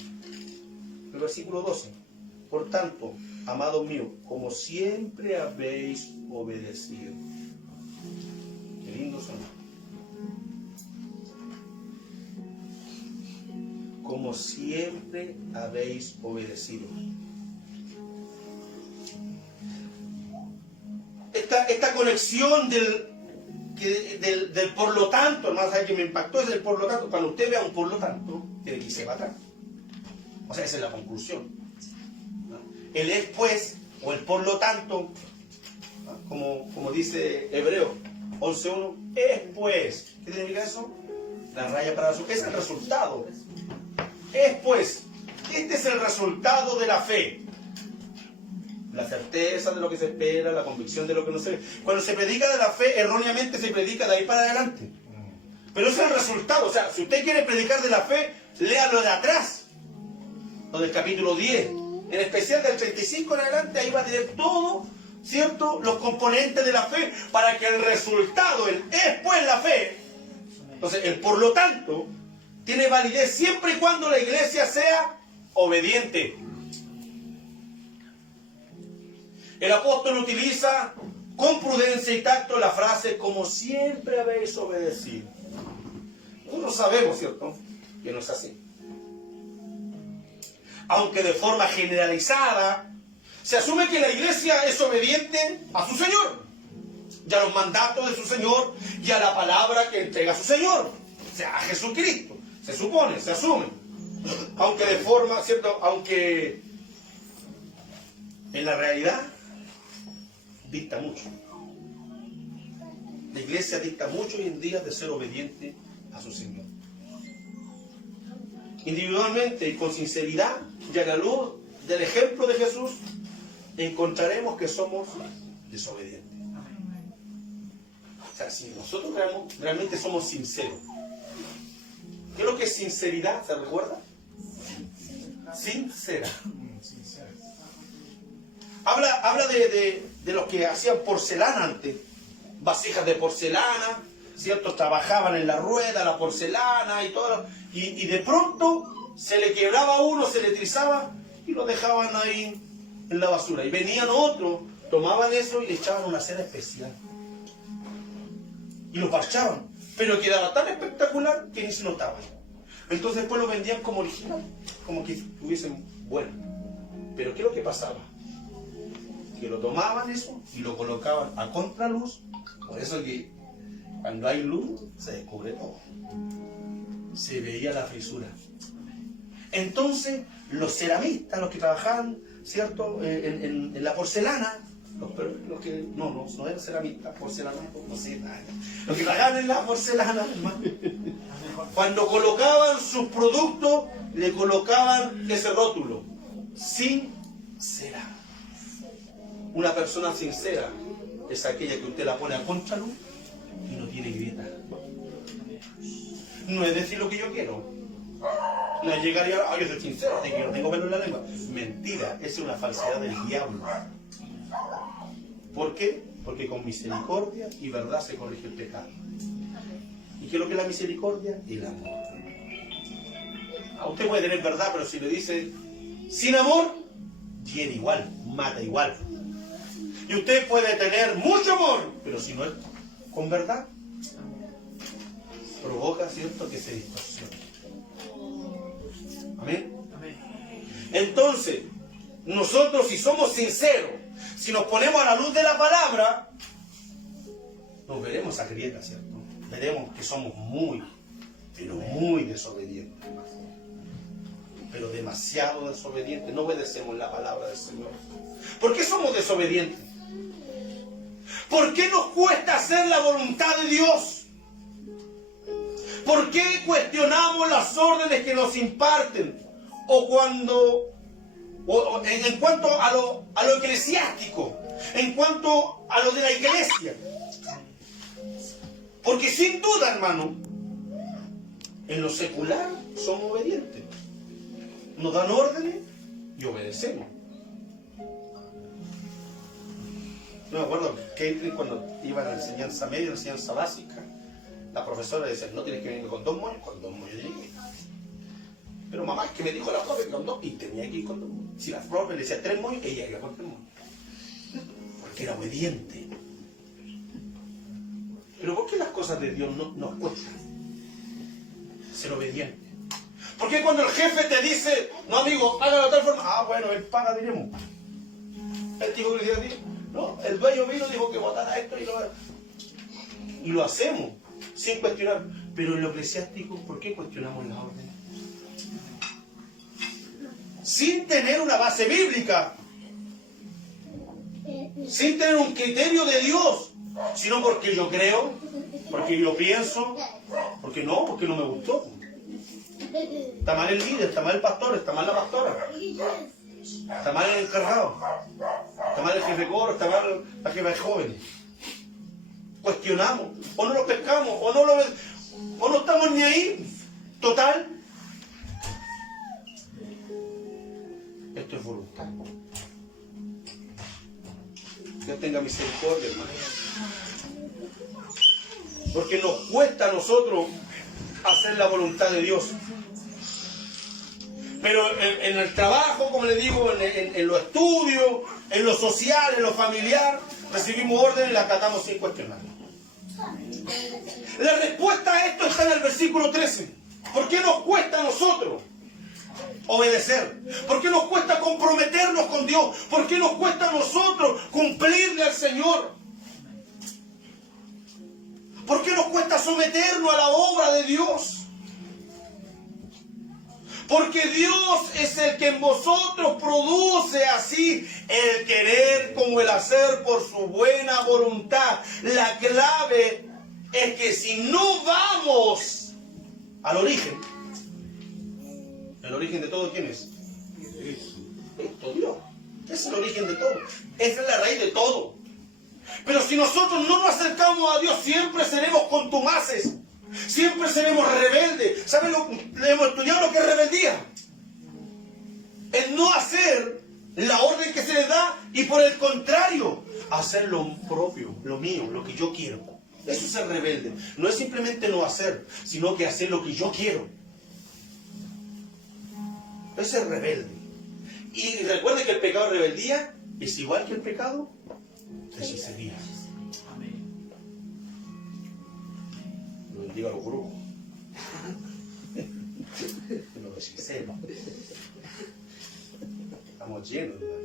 El versículo 12. Por tanto, amados míos, como siempre habéis obedecido. Qué lindo son. Como siempre habéis obedecido. Esta conexión del por lo tanto, hermano, ¿sabe que me impactó? Es el por lo tanto. Cuando usted vea un por lo tanto, tiene que irse para atrás. O sea, esa es la conclusión. ¿No? El es pues, o el por lo tanto, ¿no? como dice Hebreo 11.1, es pues. ¿Qué significa eso? La raya para la azul. Es el resultado. Es pues. Este es el resultado de la fe. La certeza de lo que se espera, la convicción de lo que no se ve. Cuando se predica de la fe, erróneamente se predica de ahí para adelante. Pero ese es el resultado. O sea, si usted quiere predicar de la fe, léalo de atrás. Lo del capítulo 10. En especial del 35 en adelante, ahí va a tener todo, ¿cierto? Los componentes de la fe, para que el resultado, el es pues la fe. Entonces, el por lo tanto, tiene validez siempre y cuando la iglesia sea obediente. El apóstol utiliza con prudencia y tacto la frase como siempre habéis obedecido. Nosotros sabemos, ¿cierto?, que no es así. Aunque de forma generalizada se asume que la iglesia es obediente a su Señor y a los mandatos de su Señor y a la palabra que entrega su Señor, o sea, a Jesucristo. Se supone, se asume. Aunque de forma, ¿cierto?, aunque en la realidad dicta mucho. La iglesia dicta mucho hoy en día de ser obediente a su Señor. Individualmente y con sinceridad, y a la luz del ejemplo de Jesús, encontraremos que somos desobedientes. O sea, si nosotros realmente somos sinceros. ¿Qué es lo que es sinceridad? ¿Se recuerda? Sincera. Habla de los que hacían porcelana antes, vasijas de porcelana, ¿cierto? Trabajaban en la rueda, la porcelana y todo, y de pronto se le quebraba uno, se le trizaba y lo dejaban ahí en la basura. Y venían otros, tomaban eso y le echaban una cera especial. Y lo parchaban, pero quedaba tan espectacular que ni se notaba. Entonces después lo vendían como original, como que estuviesen bueno. Pero ¿qué es lo que pasaba? Que lo tomaban eso y lo colocaban a contraluz. Por eso que cuando hay luz se descubre todo. Se veía la fisura. Entonces los ceramistas, los que trabajaban, ¿cierto?, en la porcelana, los que no eran ceramistas, porcelana, no sé nada. Los que trabajaban en la porcelana, hermano, cuando colocaban sus productos, le colocaban ese rótulo: sincera. Una persona sincera es aquella que usted la pone a contraluz y no tiene grieta. No es decir lo que yo quiero. No es llegar y yo soy sincero, no tengo pelo en la lengua. Mentira, esa es una falsedad del diablo. ¿Por qué? Porque con misericordia y verdad se corrige el pecado. ¿Y qué es lo que es la misericordia? El amor. Usted puede tener verdad, pero si le dice sin amor, hiere igual, mata igual. Y usted puede tener mucho amor, pero si no es con verdad, provoca, ¿cierto?, que se distorsione. Amén. Entonces, nosotros, si somos sinceros, si nos ponemos a la luz de la palabra, nos veremos a grieta, ¿cierto? Veremos que somos muy, pero muy desobedientes. Pero demasiado desobedientes. No obedecemos la palabra del Señor. ¿Por qué somos desobedientes? ¿Por qué nos cuesta hacer la voluntad de Dios? ¿Por qué cuestionamos las órdenes que nos imparten? En cuanto a lo eclesiástico, en cuanto a lo de la iglesia. Porque sin duda, hermano, En lo secular somos obedientes. Nos dan órdenes y obedecemos. Yo me acuerdo que cuando iba a la enseñanza media, la enseñanza básica, la profesora decía, no tienes que venir con 2 moños, con 2 moños llegué. Pero mamá, es que me dijo la profe con 2 y tenía que ir con 2 moños. Si la profe le decía 3 moños, ella iba con 3 moños. Porque era obediente. Pero ¿por qué las cosas de Dios no nos cuestan ser obediente? ¿Por qué cuando el jefe te dice, no amigo, hágalo de tal forma? Ah, bueno, él paga, diremos. El tipo que le dice, no, el dueño vino, dijo que votara esto y lo hacemos, sin cuestionar. Pero en lo eclesiástico, ¿por qué cuestionamos las órdenes? Sin tener una base bíblica, sin tener un criterio de Dios, sino porque yo creo, porque yo pienso, porque no me gustó. Está mal el líder, está mal el pastor, está mal la pastora, está mal el encargado, está mal el jefe de coro, está mal la jefa de jóvenes. Cuestionamos, o no lo pescamos, o no estamos ni ahí. Total, esto es voluntad. Dios tenga misericordia, hermano. Porque nos cuesta a nosotros hacer la voluntad de Dios. Pero en el trabajo, como le digo, en los estudios, en lo social, en lo familiar, recibimos órdenes y las acatamos sin cuestionar. La respuesta a esto está en el versículo 13. ¿Por qué nos cuesta a nosotros obedecer? ¿Por qué nos cuesta comprometernos con Dios? ¿Por qué nos cuesta a nosotros cumplirle al Señor? ¿Por qué nos cuesta someternos a la obra de Dios? Porque Dios es el que en vosotros produce así el querer como el hacer por su buena voluntad. La clave es que si no vamos al origen, ¿el origen de todo quién es? Esto, Dios. Es el origen de todo. Esa es la raíz de todo. Pero si nosotros no nos acercamos a Dios, siempre seremos contumaces. Siempre seremos rebeldes. ¿Saben hemos estudiado lo que es rebeldía? El no hacer la orden que se le da y por el contrario, hacer lo propio, lo mío, lo que yo quiero. Eso es ser rebelde. No es simplemente no hacer, sino que hacer lo que yo quiero. Eso es ser rebelde. Y recuerde que el pecado de rebeldía es igual que el pecado de hechicería. Digo a los brujos, los hechiceros. Estamos llenos, hermano.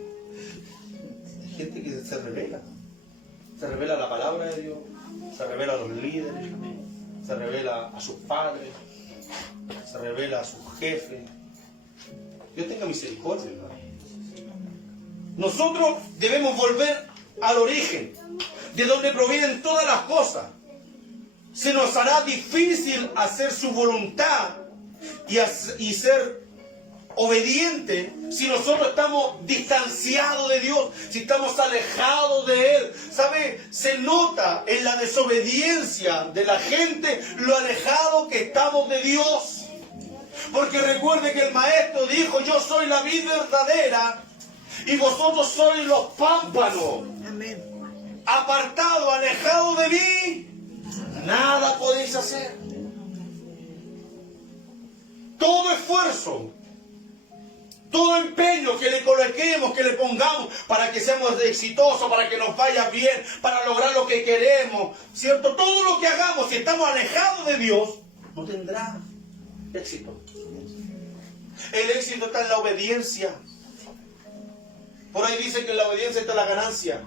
Hay gente que se revela a la palabra de Dios, se revela a los líderes, se revela a sus padres, se revela a sus jefes. Dios tenga misericordia, hermano. Nosotros debemos volver al origen, de donde provienen todas las cosas. Se nos hará difícil hacer su voluntad y ser obediente si nosotros estamos distanciados de Dios, si estamos alejados de Él. ¿Sabe? Se nota en la desobediencia de la gente lo alejado que estamos de Dios. Porque recuerde que el maestro dijo, yo soy la vid verdadera y vosotros sois los pámpanos. Amén. Apartado, alejado de mí, nada podéis hacer. Todo esfuerzo, todo empeño que le coloquemos, que le pongamos para que seamos exitosos, para que nos vaya bien, para lograr lo que queremos, ¿cierto? Todo lo que hagamos, si estamos alejados de Dios, no tendrá éxito. El éxito está en la obediencia. Por ahí dice que en la obediencia está la ganancia.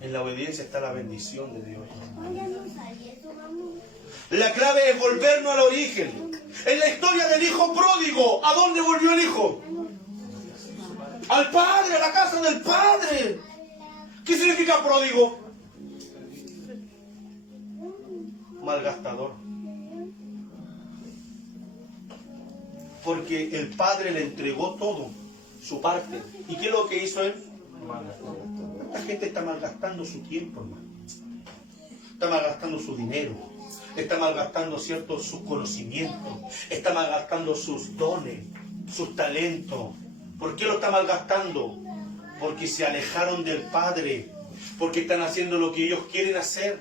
En la obediencia está la bendición de Dios. La clave es volvernos al origen. En la historia del hijo pródigo, ¿a dónde volvió el hijo? Al padre, a la casa del padre. ¿Qué significa pródigo? Malgastador. Porque el padre le entregó todo, su parte. ¿Y qué es lo que hizo él? Malgastador. Esta gente está malgastando su tiempo, hermano. Está malgastando su dinero. está malgastando ciertos sus conocimientos, está malgastando sus dones, sus talentos. ¿Por qué lo está malgastando? Porque se alejaron del Padre, porque están haciendo lo que ellos quieren hacer.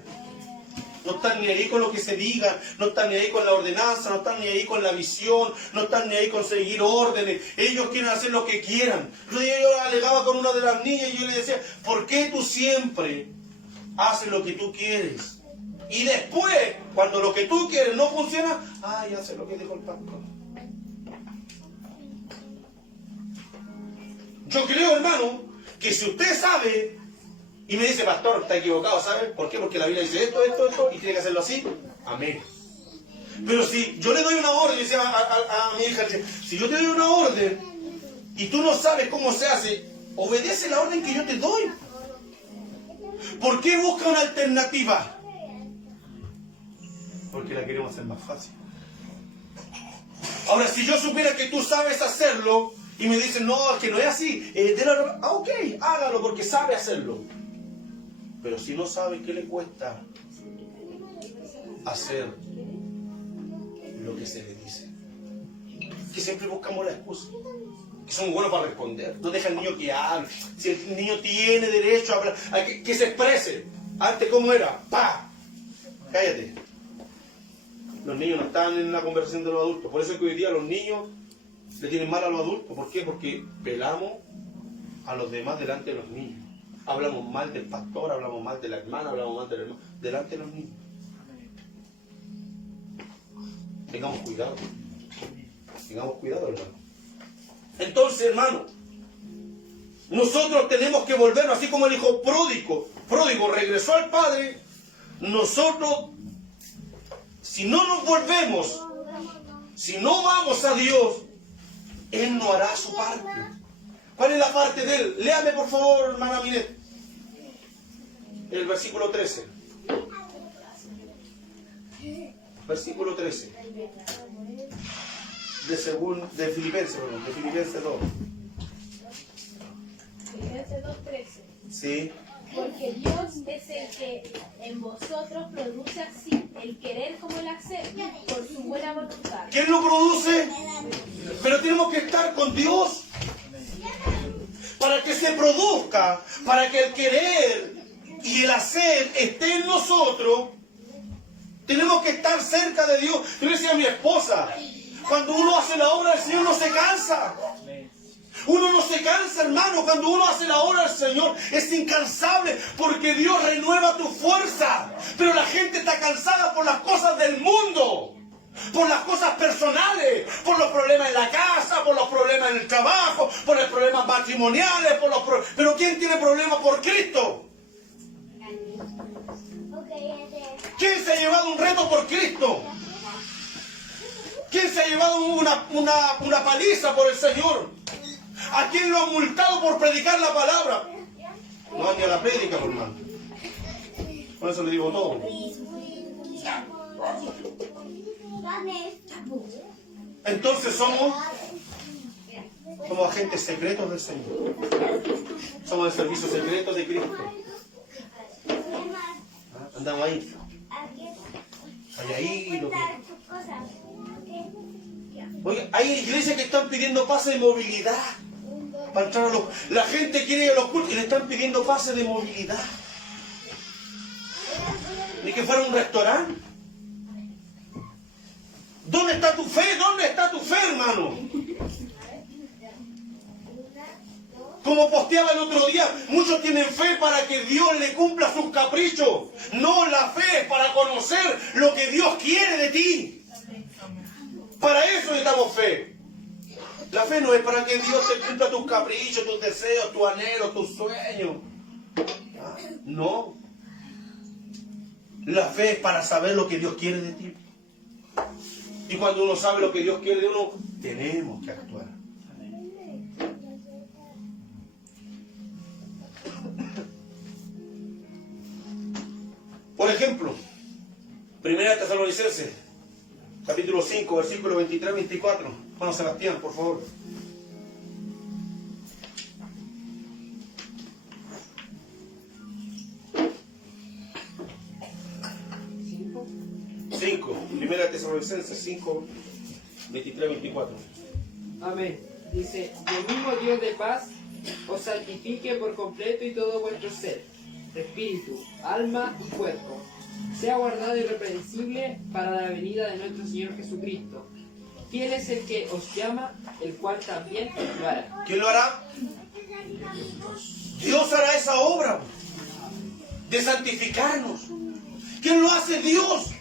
No están ni ahí con lo que se diga, no están ni ahí con la ordenanza, no están ni ahí con la visión, no están ni ahí con seguir órdenes. Ellos quieren hacer lo que quieran. Yo alegaba con una de las niñas y yo le decía, ¿por qué tú siempre haces lo que tú quieres? Y después, cuando lo que tú quieres no funciona, ya sé lo que dijo el pastor. Yo creo, hermano, que si usted sabe y me dice, pastor, está equivocado, ¿sabe? ¿Por qué? Porque la Biblia dice esto, y tiene que hacerlo así. Amén. Pero si yo le doy una orden, dice a mi hija, dice, si yo te doy una orden y tú no sabes cómo se hace, obedece la orden que yo te doy. ¿Por qué busca una alternativa? Porque la queremos hacer más fácil. Ahora, si yo supiera que tú sabes hacerlo y me dicen, no, es que no es así, ok, hágalo porque sabe hacerlo. Pero si no sabe, ¿qué le cuesta hacer lo que se le dice? Que siempre buscamos la excusa. Que somos buenos para responder. No deja al niño que hable. Si el niño tiene derecho a hablar, que se exprese. Antes, ¿cómo era? ¡Pah! Cállate. Los niños no están en la conversación de los adultos. Por eso es que hoy día los niños le tienen mal a los adultos. ¿Por qué? Porque pelamos a los demás delante de los niños. Hablamos mal del pastor, hablamos mal de la hermana, hablamos mal del hermano, delante de los niños. Tengamos cuidado. Tengamos cuidado, hermano. Entonces, hermano, nosotros tenemos que volvernos, así como el hijo pródigo regresó al Padre. Nosotros, si no nos volvemos, si no vamos a Dios, Él no hará su parte. ¿Cuál es la parte de Él? Léame, por favor, hermana Minet. El versículo 13. Versículo 13. De Filipenses 2. Filipenses 2:13. Sí. Porque Dios es el que en vosotros produce así el querer como el hacer por su buena voluntad. ¿Quién lo produce? Pero tenemos que estar con Dios para que se produzca, para que el querer y el hacer esté en nosotros. Tenemos que estar cerca de Dios. Yo le decía a mi esposa, cuando uno hace la obra del Señor no se cansa. Uno no se cansa, hermano, cuando uno hace la obra del Señor. Es incansable porque Dios renueva tu fuerza. Pero la gente está cansada por las cosas del mundo, por las cosas personales, por los problemas en la casa, por los problemas en el trabajo, por los problemas matrimoniales, pero ¿quién tiene problemas por Cristo? ¿Quién se ha llevado un reto por Cristo? ¿Quién se ha llevado una paliza por el Señor? ¿A quién lo han multado por predicar la palabra? No, ni a la prédica, por hermano. Por eso le digo todo. Entonces somos agentes secretos del Señor. Somos el servicio secreto de Cristo. Andamos ahí. Ahí lo que... Oye, hay iglesias que están pidiendo pase de movilidad para entrar a los... La gente quiere ir a los cultos y le están pidiendo pase de movilidad. Ni que fuera un restaurante. ¿Dónde está tu fe? ¿Dónde está tu fe, hermano? Como posteaba el otro día, muchos tienen fe para que Dios le cumpla sus caprichos. No, la fe es para conocer lo que Dios quiere de ti. Para eso necesitamos fe. La fe no es para que Dios te cumpla tus caprichos, tus deseos, tus anhelos, tus sueños. No. La fe es para saber lo que Dios quiere de ti. Y cuando uno sabe lo que Dios quiere de uno, tenemos que actuar. Por ejemplo, 1 Tesalonicenses, capítulo 5, versículo 23-24. Juan Sebastián, por favor. 5. Primera Tesalonicenses 5, 23, 24. Amén. Dice, y el mismo Dios de paz os santifique por completo y todo vuestro ser, espíritu, alma y cuerpo, sea guardado irreprensible para la venida de nuestro Señor Jesucristo. Fiel es el que os llama, el cual también lo hará. ¿Quién lo hará? Dios hará esa obra de santificarnos. ¿Quién lo hace? Dios.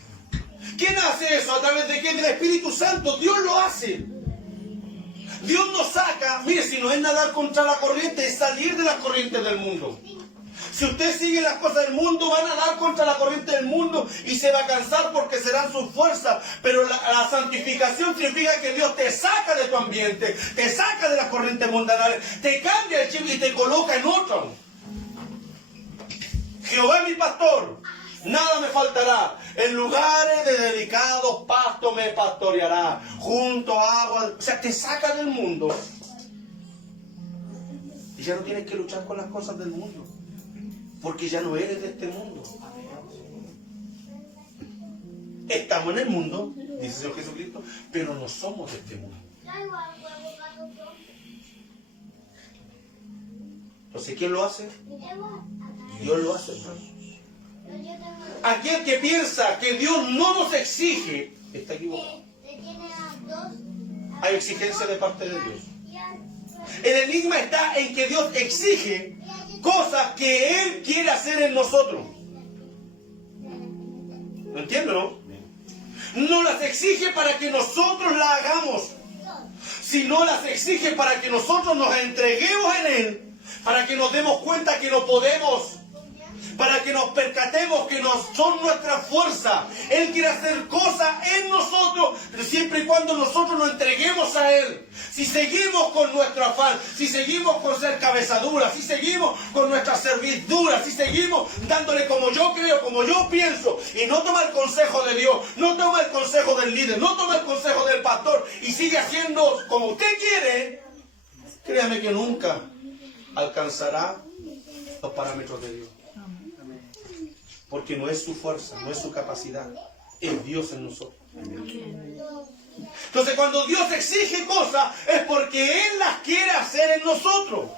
¿Quién hace eso? ¿A través de quién? Del Espíritu Santo. Dios lo hace. Dios nos saca. Mire, si no es nadar contra la corriente, es salir de las corrientes del mundo. Si usted sigue las cosas del mundo, va a nadar contra la corriente del mundo y se va a cansar porque serán sus fuerzas. Pero la santificación significa que Dios te saca de tu ambiente, te saca de las corrientes mundanales, te cambia el chip y te coloca en otro. Jehová es mi pastor, nada me faltará. En lugares de delicados pastos me pastoreará. Junto a agua, o sea, te saca del mundo. Y ya no tienes que luchar con las cosas del mundo. Porque ya no eres de este mundo. Estamos en el mundo, dice el Señor Jesucristo, pero no somos de este mundo. Entonces, ¿quién lo hace? Dios lo hace, hermano. Aquel que piensa que Dios no nos exige, está equivocado. Hay exigencia de parte de Dios. El enigma está en que Dios exige cosas que Él quiere hacer en nosotros. ¿No entiendo, no? No las exige para que nosotros las hagamos, sino las exige para que nosotros nos entreguemos en Él, para que nos demos cuenta que no podemos, para que nos percatemos que no son nuestra fuerza. Él quiere hacer cosas en nosotros, siempre y cuando nosotros nos entreguemos a Él. Si seguimos con nuestro afán, si seguimos con ser cabezadura, si seguimos con nuestra servidura, si seguimos dándole como yo creo, como yo pienso, y no toma el consejo de Dios, no toma el consejo del líder, no toma el consejo del pastor, y sigue haciendo como usted quiere, créame que nunca alcanzará los parámetros de Dios. Porque no es su fuerza, no es su capacidad, es Dios en nosotros. Entonces, cuando Dios exige cosas, es porque Él las quiere hacer en nosotros.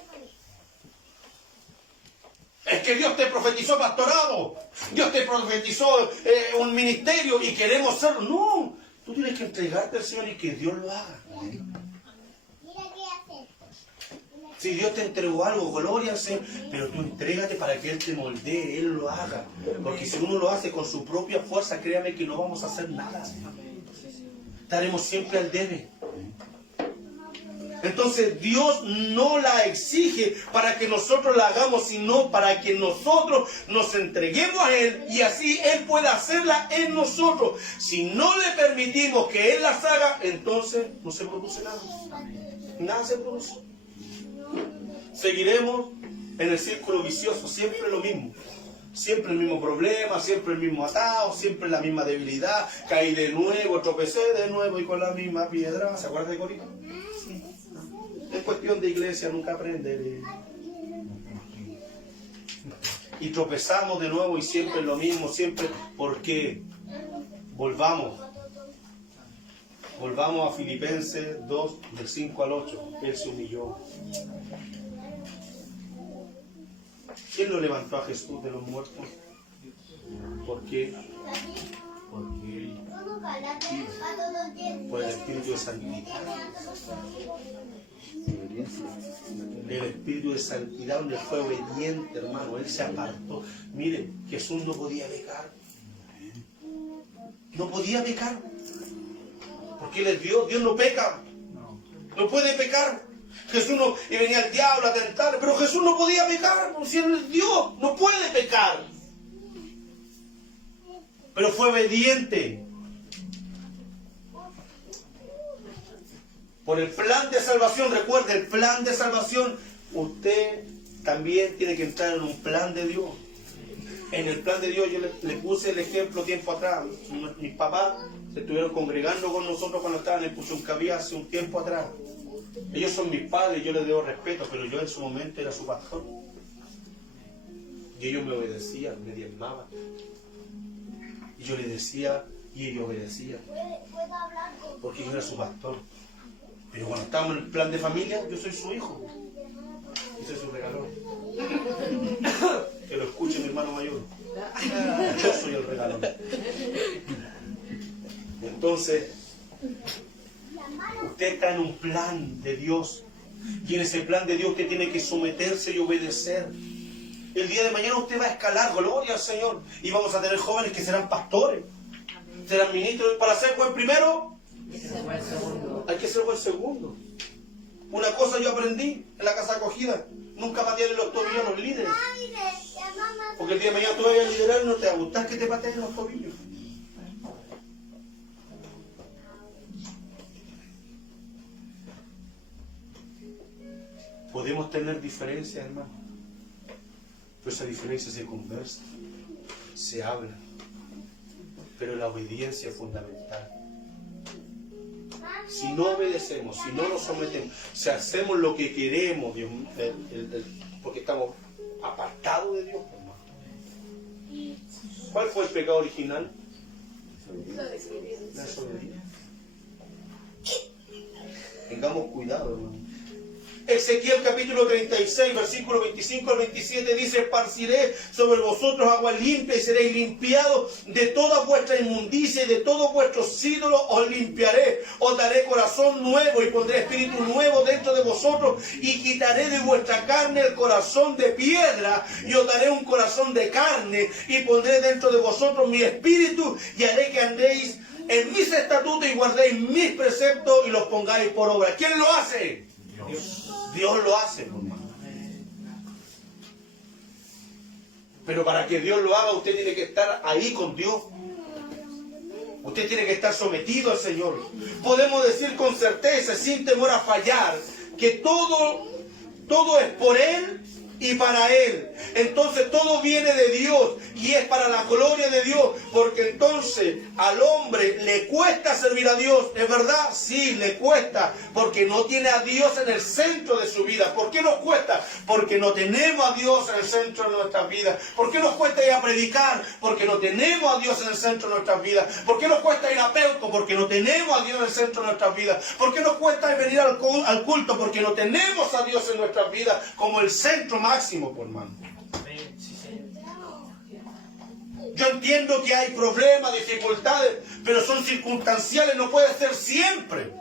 Es que Dios te profetizó pastorado, Dios te profetizó un ministerio y queremos serlo. No, tú tienes que entregarte al Señor y que Dios lo haga. Si Dios te entregó algo, gloria al Señor, pero tú entrégate para que Él te moldee, Él lo haga. Porque si uno lo hace con su propia fuerza, créame que no vamos a hacer nada. Estaremos siempre al debe. Entonces Dios no la exige para que nosotros la hagamos, sino para que nosotros nos entreguemos a Él y así Él pueda hacerla en nosotros. Si no le permitimos que Él las haga, entonces no se produce nada. Nada se produce. Seguiremos en el círculo vicioso, siempre lo mismo. Siempre el mismo problema, siempre el mismo atado, siempre la misma debilidad. Caí de nuevo, tropecé de nuevo y con la misma piedra. ¿Se acuerdan de Corito? Es cuestión de iglesia, nunca aprender. Y tropezamos de nuevo y siempre lo mismo, siempre. Porque volvamos a Filipenses 2, del 5 al 8. Él se humilló. ¿Quién lo levantó a Jesús de los muertos? ¿Por qué? Por el Espíritu de Santidad. El Espíritu de Santidad, donde fue obediente, hermano. Él se apartó. Mire, Jesús no podía pecar. No podía pecar. Porque Él es Dios. Dios no peca. No puede pecar. Jesús no, y venía el diablo a tentar, pero Jesús no podía pecar, porque si Él es Dios, no puede pecar. Pero fue obediente. Por el plan de salvación, recuerde, el plan de salvación, usted también tiene que entrar en un plan de Dios. En el plan de Dios yo le puse el ejemplo tiempo atrás. Mis papás se estuvieron congregando con nosotros cuando estaban en Puchuncaví hace un tiempo atrás. Ellos son mis padres, yo les debo respeto, pero yo en su momento era su pastor. Y ellos me obedecían, me diezmaban. Y yo les decía, Y ella obedecía, porque yo era su pastor. Pero cuando estábamos en el plan de familia, yo soy su hijo. Y soy su regalón. Que lo escuche mi hermano mayor. Yo soy el regalón. Entonces, usted está en un plan de Dios. Y en ese plan de Dios usted tiene que someterse y obedecer. El día de mañana usted va a escalar, gloria al Señor. Y vamos a tener jóvenes que serán pastores, serán ministros. Para ser buen primero, hay que ser buen segundo. Una cosa yo aprendí en la casa acogida: nunca patearle los tobillos a los líderes. Porque el día de mañana tú vayas a liderar y no te va a gustar que te pateen los tobillos. Podemos tener diferencias, hermano, pero esa diferencia se conversa, se habla, pero la obediencia es fundamental. Si no obedecemos, si no nos sometemos, si hacemos lo que queremos, Dios, porque estamos apartados de Dios, hermano. ¿Cuál fue el pecado original? La desobediencia. Tengamos cuidado, hermano. Ezequiel capítulo 36, versículo 25 al 27 dice: esparciré sobre vosotros agua limpia y seréis limpiados de toda vuestra inmundicia y de todos vuestros ídolos os limpiaré. Os daré corazón nuevo y pondré espíritu nuevo dentro de vosotros y quitaré de vuestra carne el corazón de piedra y os daré un corazón de carne y pondré dentro de vosotros mi espíritu y haré que andéis en mis estatutos y guardéis mis preceptos y los pongáis por obra. ¿Quién lo hace? Dios lo hace, hermano. Pero para que Dios lo haga, usted tiene que estar ahí con Dios. Usted tiene que estar sometido al Señor. Podemos decir con certeza, sin temor a fallar, que todo es por Él y para Él. Entonces todo viene de Dios y es para la gloria de Dios, porque entonces al hombre le cuesta servir a Dios. ¿Es verdad? Sí, le cuesta, porque no tiene a Dios en el centro de su vida. ¿Por qué nos cuesta? Porque no tenemos a Dios en el centro de nuestras vidas. ¿Por qué nos cuesta ir a predicar? Porque no tenemos a Dios en el centro de nuestras vidas. ¿Por qué nos cuesta ir a Peuco? Porque no tenemos a Dios en el centro de nuestras vidas. ¿Por qué nos cuesta venir al culto? Porque no tenemos a Dios en nuestras vidas como el centro máximo, por hermano. Yo entiendo que hay problemas, dificultades, pero son circunstanciales, no puede ser siempre.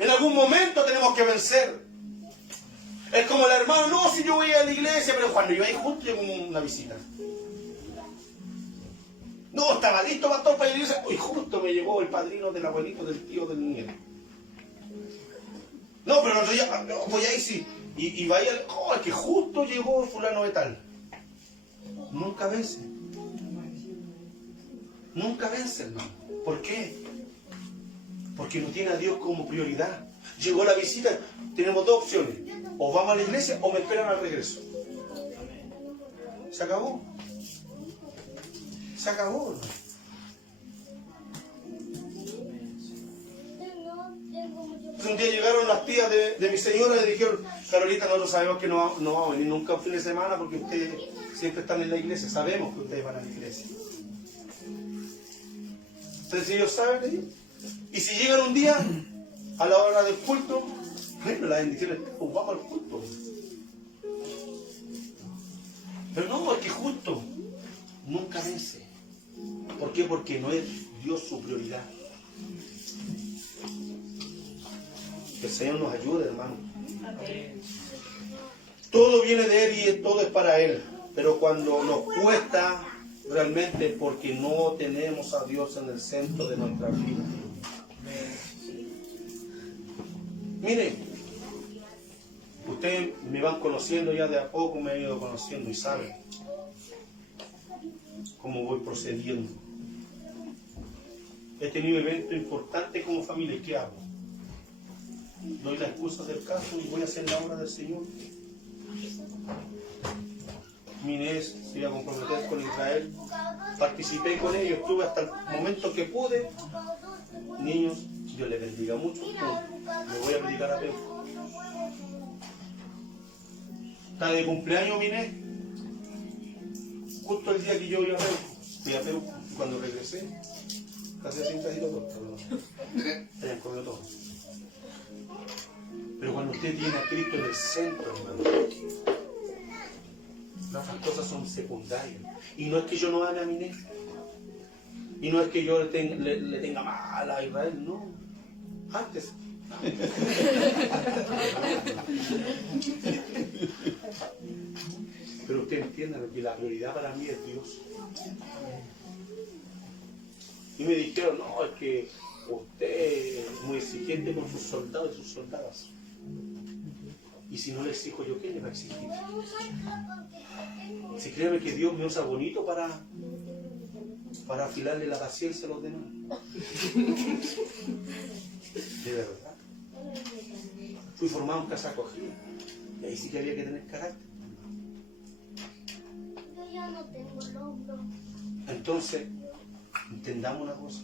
En algún momento tenemos que vencer. Es como el hermano: no, si yo voy a la iglesia, pero cuando yo ahí justo llegó una visita. No, estaba listo pastor para ir a la iglesia, y justo me llegó el padrino del abuelito, del tío, del nieto. No, pero no, ya, voy ahí sí. Y vaya, es que justo llegó fulano de tal. Nunca vence. Nunca vence, hermano. ¿Por qué? Porque no tiene a Dios como prioridad. Llegó la visita, tenemos dos opciones: o vamos a la iglesia o me esperan al regreso. Se acabó. Se acabó, hermano. Un día llegaron las tías de mi señora y le dijeron: Carolita, nosotros sabemos que no vamos a venir nunca un fin de semana porque ustedes siempre están en la iglesia. Sabemos que ustedes van a la iglesia. Entonces ellos saben de Dios. Y si llegan un día a la hora del culto, bueno, la bendición es: pues vamos al culto. Pero no, es que justo nunca vence. ¿Por qué? Porque no es Dios su prioridad. Que el Señor nos ayude, hermano. Todo viene de Él y todo es para Él. Pero cuando nos cuesta, realmente es porque no tenemos a Dios en el centro de nuestra vida. Miren, ustedes me van conociendo ya de a poco, me han ido conociendo y saben cómo voy procediendo. He tenido eventos importantes como familia. ¿Y qué hago? Doy la excusa del caso y voy a hacer la obra del Señor. Mi Inés se iba a comprometer con Israel. Participé con ellos, estuve hasta el momento que pude. Niños, Dios les bendiga mucho. Me voy a predicar a Pedro. Está de cumpleaños mi Inés. Justo el día que yo iba a ver. Fui a Perú cuando regresé. Casi así todo. Hayan comido todo. Pero cuando usted tiene a Cristo en el centro, hermano, las otras cosas son secundarias. Y no es que yo no ame a mi neta. Y no es que yo le tenga mal a Israel, no. Antes. Pero usted entienda que la prioridad para mí es Dios. Y me dijeron, no, es que usted es muy exigente con sus soldados y sus soldadas. Y si no le exijo yo, ¿qué le va a exigir? Si créeme que Dios me usa bonito para afilarle la paciencia a los demás. De verdad. Fui formado en casa acogida. Y ahí sí que había que tener carácter. Yo ya no tengo logro. Entonces, entendamos una cosa.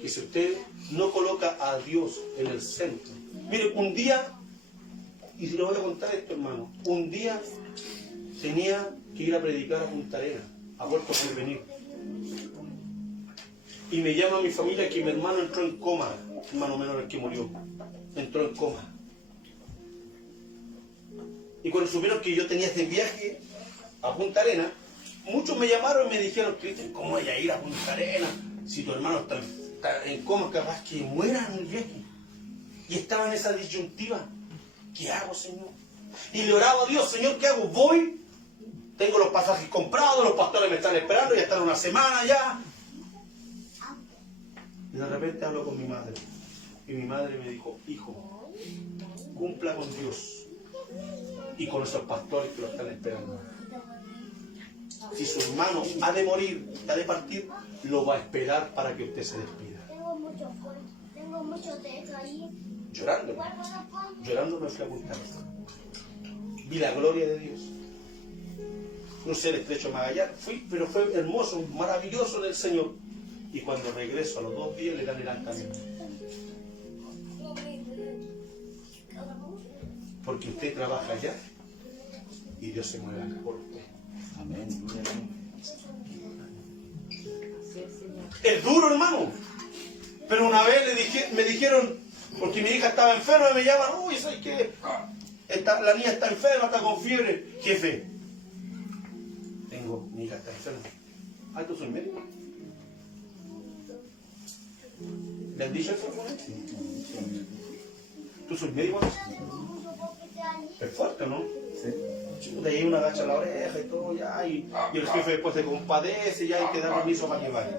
Que si usted no coloca a Dios en el centro. Mire, un día, y si le voy a contar esto, hermano, un día tenía que ir a predicar a Punta Arenas, a Puerto Porvenir. Y me llama mi familia que mi hermano entró en coma, hermano menor el que murió, entró en coma. Y cuando supieron que yo tenía este viaje a Punta Arenas, muchos me llamaron y me dijeron, Cristian, ¿cómo voy a ir a Punta Arenas si tu hermano está en coma, capaz que muera en el viaje? Y estaba en esa disyuntiva. ¿Qué hago, Señor? Y le oraba a Dios, Señor, ¿qué hago? Voy, tengo los pasajes comprados, los pastores me están esperando, ya están una semana ya. Y de repente hablo con mi madre. Y mi madre me dijo, hijo, cumpla con Dios y con esos pastores que lo están esperando. Si su hermano ha de morir, ha de partir, lo va a esperar para que usted se despida. Tengo mucho techo ahí. Llorando. Llorando me fui a Punta Arenas. Vi la gloria de Dios. No sé el estrecho Magallanes. Fui, pero fue hermoso, maravilloso del Señor. Y cuando regreso a los 2 días le dan el alta. Porque usted trabaja allá y Dios se mueve acá por usted. Amén. Es duro, hermano. Pero una vez me dijeron, porque mi hija estaba enferma, y me llaman, uy, ¿sabes qué? La niña está enferma, está con fiebre. Jefe, mi hija está enferma. Ah, ¿tú soy médico? ¿Le han dicho eso? ¿Tú soy médico? Es fuerte, ¿no? Sí. De ahí uno agacha la oreja y todo, ya, y el jefe después se compadece, ya hay que dar permiso para que vaya.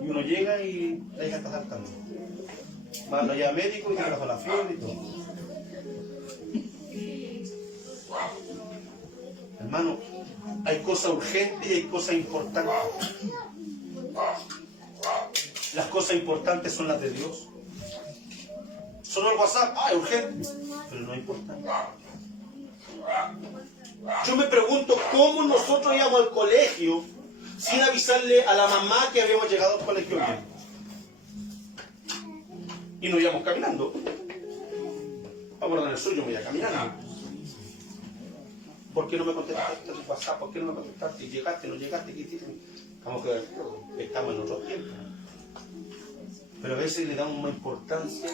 Y uno llega y la hija está saltando. Va allá al médico y tiene la fiebre y todo. Hermano, hay cosas urgentes y hay cosas importantes. Las cosas importantes son las de Dios. Solo el WhatsApp, es urgente, pero no es importante. Yo me pregunto cómo nosotros íbamos al colegio sin avisarle a la mamá que habíamos llegado al colegio bien. Y nos íbamos caminando. Vamos a dar el suyo, me iba caminando. ¿Por qué no me contestaste en WhatsApp? ¿Por qué no me contestaste? ¿Llegaste? ¿No llegaste? ¿Qué hiciste? Estamos en otro tiempo. Pero a veces le damos más importancia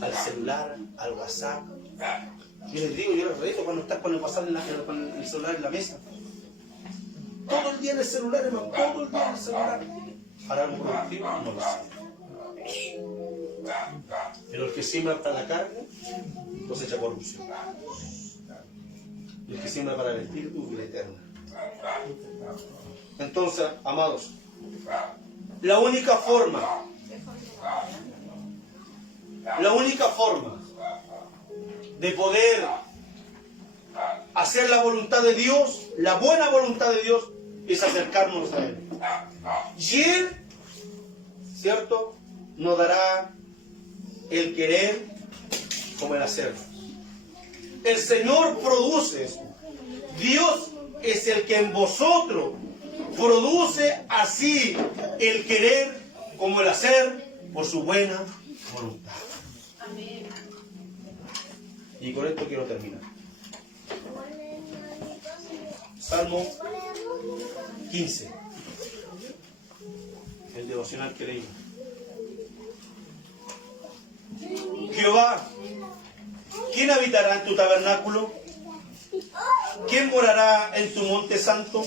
al celular, al WhatsApp. Yo les digo, yo les reto cuando estás con el WhatsApp, con el celular en la mesa. Todo el día en el celular, hermano, todo el día en el celular. ¿Para algo productivo? No lo sé. Pero el que siembra para la carne, cosecha corrupción. Y el que siembra para el espíritu, vida eterna. Entonces, amados, la única forma de poder hacer la voluntad de Dios, la buena voluntad de Dios, es acercarnos a Él. Y Él, ¿cierto?, nos dará el querer como el hacer. El Señor produce eso. Dios es el que en vosotros produce así el querer como el hacer por su buena voluntad. Amén. Y con esto quiero terminar. Salmo 15. El devocional que leímos. Jehová, ¿quién habitará en tu tabernáculo? ¿Quién morará en tu monte santo?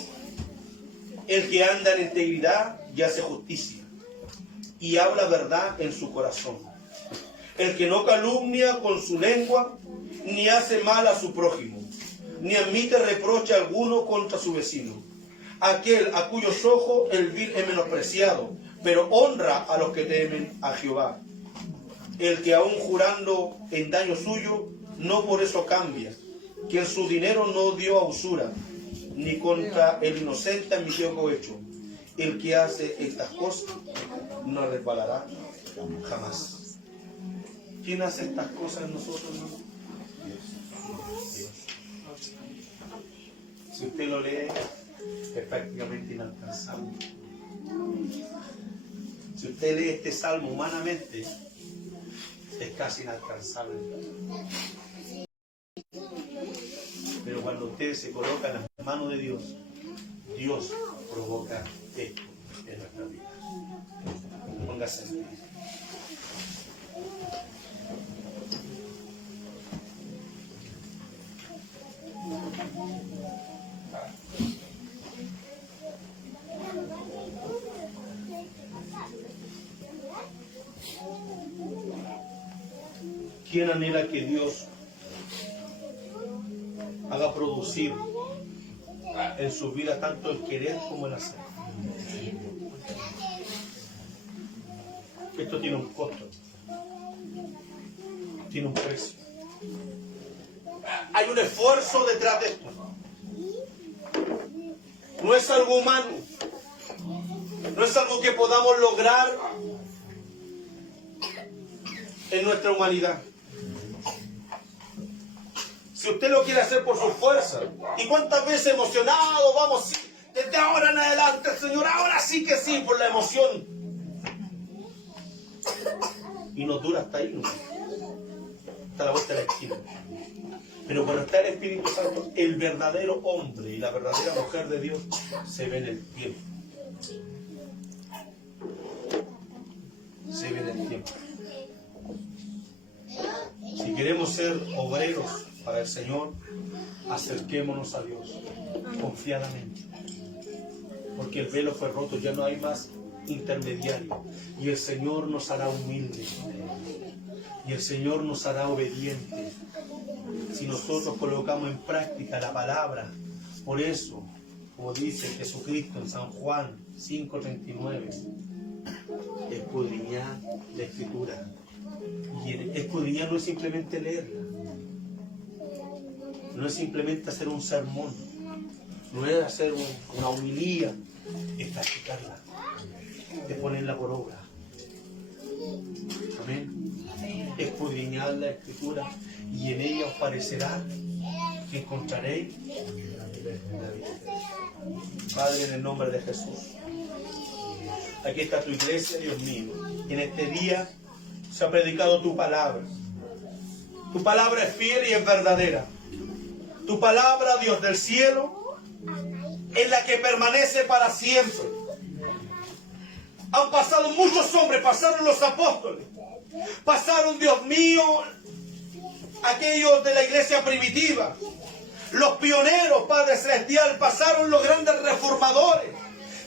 El que anda en integridad y hace justicia, y habla verdad en su corazón. El que no calumnia con su lengua, ni hace mal a su prójimo, ni admite reproche alguno contra su vecino. Aquel a cuyos ojos el vil es menospreciado, pero honra a los que temen a Jehová. El que aun jurando en daño suyo, no por eso cambia, que en su dinero no dio a usura, ni contra el inocente admitió cohecho. El que hace estas cosas no resbalará jamás. ¿Quién hace estas cosas en nosotros, hermano? Dios. Si usted lo lee, es prácticamente inalcanzable. Si usted lee este salmo humanamente, es casi inalcanzable. Pero cuando usted se coloca en las manos de Dios, Dios provoca esto en nuestra vida. Póngase en pie. ¿Quién anhela que Dios haga producir en su vida tanto el querer como el hacer? Esto tiene un costo, tiene un precio. Hay un esfuerzo detrás de esto. No es algo humano, no es algo que podamos lograr en nuestra humanidad. Si usted lo quiere hacer por su fuerza, y cuántas veces emocionado, vamos, sí, desde ahora en adelante, Señor, ahora sí que sí, por la emoción. Y nos dura hasta ahí, ¿no? Hasta la vuelta de la esquina. Pero cuando está el Espíritu Santo, el verdadero hombre y la verdadera mujer de Dios se ve en el tiempo. Se ve en el tiempo. Si queremos ser obreros para el Señor, acerquémonos a Dios confiadamente, porque el velo fue roto, ya no hay más intermediario, y el Señor nos hará humildes, y el Señor nos hará obedientes si nosotros colocamos en práctica la palabra. Por eso, como dice Jesucristo en San Juan 5:39, escudriñad la Escritura. Y escudriñar no es simplemente leerla, no es simplemente hacer un sermón, no es hacer una homilía, es practicarla, es ponerla por obra. Amén. Escudriñad la Escritura y en ella os parecerá que encontraréis la vida. Padre, en el nombre de Jesús, aquí está tu iglesia, Dios mío. En este día se ha predicado tu palabra. Tu palabra es fiel y es verdadera. Tu palabra, Dios del cielo, es la que permanece para siempre. Han pasado muchos hombres, pasaron los apóstoles, pasaron, Dios mío, aquellos de la iglesia primitiva, los pioneros, Padre Celestial, pasaron los grandes reformadores,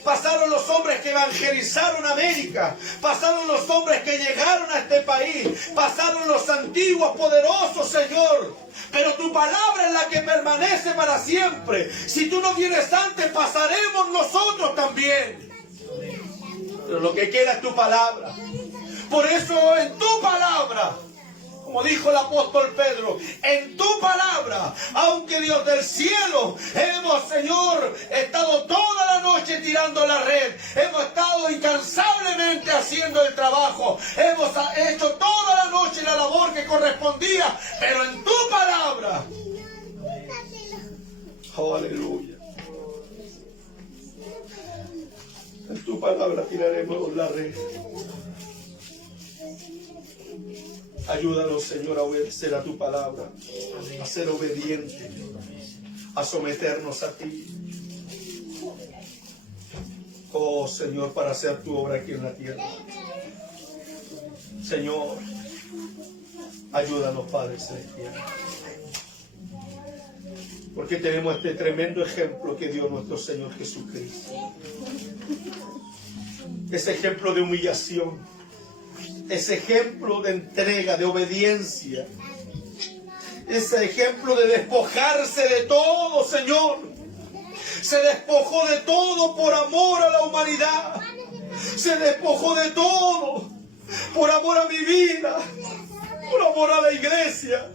pasaron los hombres que evangelizaron América, pasaron los hombres que llegaron a este país, pasaron los antiguos poderosos, Señor. Pero tu palabra es la que permanece para siempre. Si tú no vienes antes, pasaremos nosotros también. Pero lo que queda es tu palabra. Por eso en tu palabra, como dijo el apóstol Pedro, en tu palabra, aunque Dios del cielo, hemos, Señor, estado toda la noche tirando la red, hemos estado incansablemente haciendo el trabajo, hemos hecho toda la noche la labor que correspondía, pero en tu palabra, oh, aleluya, en tu palabra tiraremos la red. Ayúdanos, Señor, a obedecer a tu palabra, a ser obedientes, a someternos a ti. Oh Señor, para hacer tu obra aquí en la tierra. Señor, ayúdanos, Padre Celestial. Porque tenemos este tremendo ejemplo que dio nuestro Señor Jesucristo. Ese ejemplo de humillación. Ese ejemplo de entrega, de obediencia. Ese ejemplo de despojarse de todo, Señor. Se despojó de todo por amor a la humanidad. Se despojó de todo por amor a mi vida, por amor a la iglesia.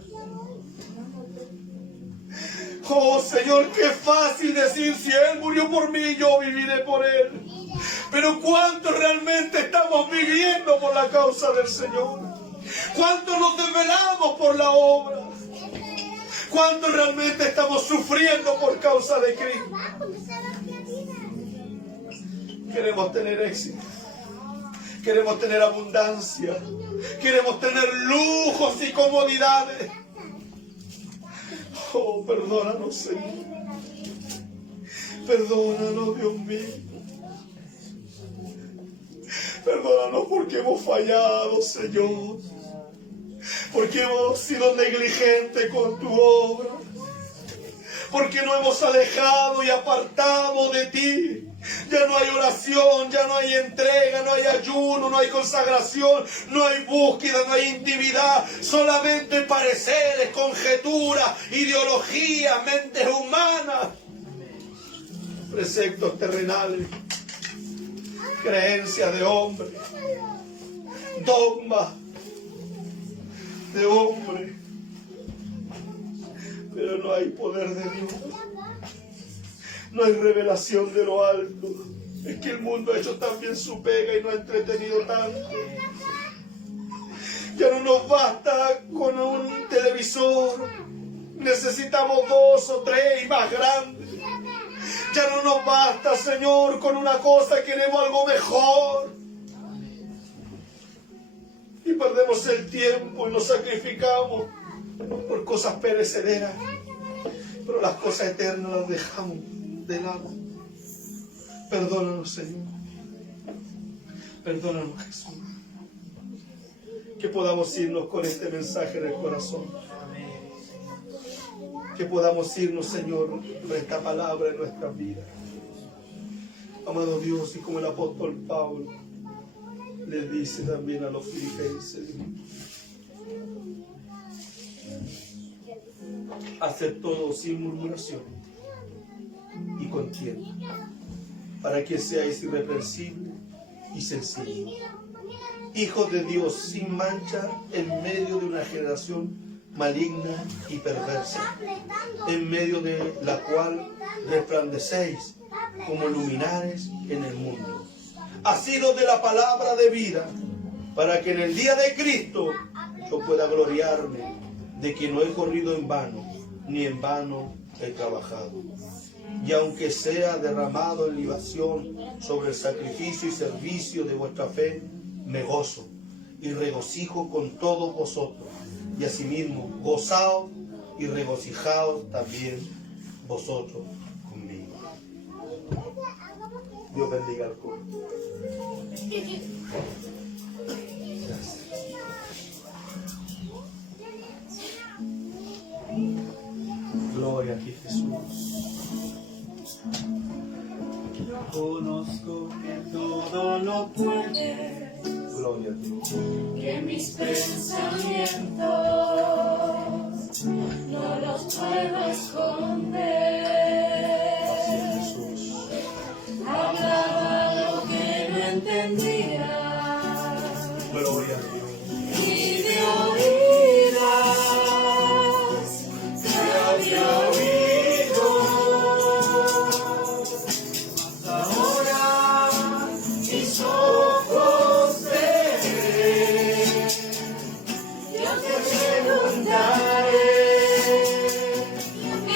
Oh Señor, qué fácil decir, si Él murió por mí, yo viviré por Él. Pero ¿cuántos realmente estamos viviendo por la causa del Señor? ¿Cuántos nos desvelamos por la obra? ¿Cuántos realmente estamos sufriendo por causa de Cristo? Queremos tener éxito. Queremos tener abundancia. Queremos tener lujos y comodidades. Oh, perdónanos, Señor. Perdónanos, Dios mío. Perdónanos porque hemos fallado, Señor. Porque hemos sido negligentes con tu obra. Porque nos hemos alejado y apartado de ti. Ya no hay oración, ya no hay entrega, no hay ayuno, no hay consagración, no hay búsqueda, no hay intimidad. Solamente pareceres, conjeturas, ideologías, mentes humanas. Preceptos terrenales. Creencias de hombre. Dogmas de hombre, pero no hay poder de Dios, no hay revelación de lo alto. Es que el mundo ha hecho también su pega y no ha entretenido tanto. Ya no nos basta con un televisor, necesitamos 2 o 3 y más grandes. Ya no nos basta, Señor, con una cosa, queremos algo mejor. Y perdemos el tiempo y nos sacrificamos por cosas perecederas. Pero las cosas eternas las dejamos de lado. Perdónanos, Señor. Perdónanos, Jesús. Que podamos irnos con este mensaje en el corazón. Que podamos irnos, Señor, con esta palabra en nuestras vidas. Amado Dios, y como el apóstol Pablo le dice también a los filipenses, hacer todo sin murmuración y contienda, para que seáis irreprensibles y sencillos, hijos de Dios sin mancha en medio de una generación maligna y perversa, en medio de la cual resplandecéis como luminares en el mundo, asidos de la palabra de vida, para que en el día de Cristo yo pueda gloriarme de que no he corrido en vano, ni en vano he trabajado. Y aunque sea derramado en libación sobre el sacrificio y servicio de vuestra fe, me gozo y regocijo con todos vosotros, y asimismo gozaos y regocijaos también vosotros conmigo. Dios bendiga al pueblo. Gracias. Gloria a ti, Jesús. Conozco que todo lo puedes, Gloria a ti. que mis pensamientos no los puedo esconder. Así es, Jesús. Hablaba lo que no entendía Gloria a Dios. y de oídas te había oído. Ahora mis ojos ven, yo te preguntaré y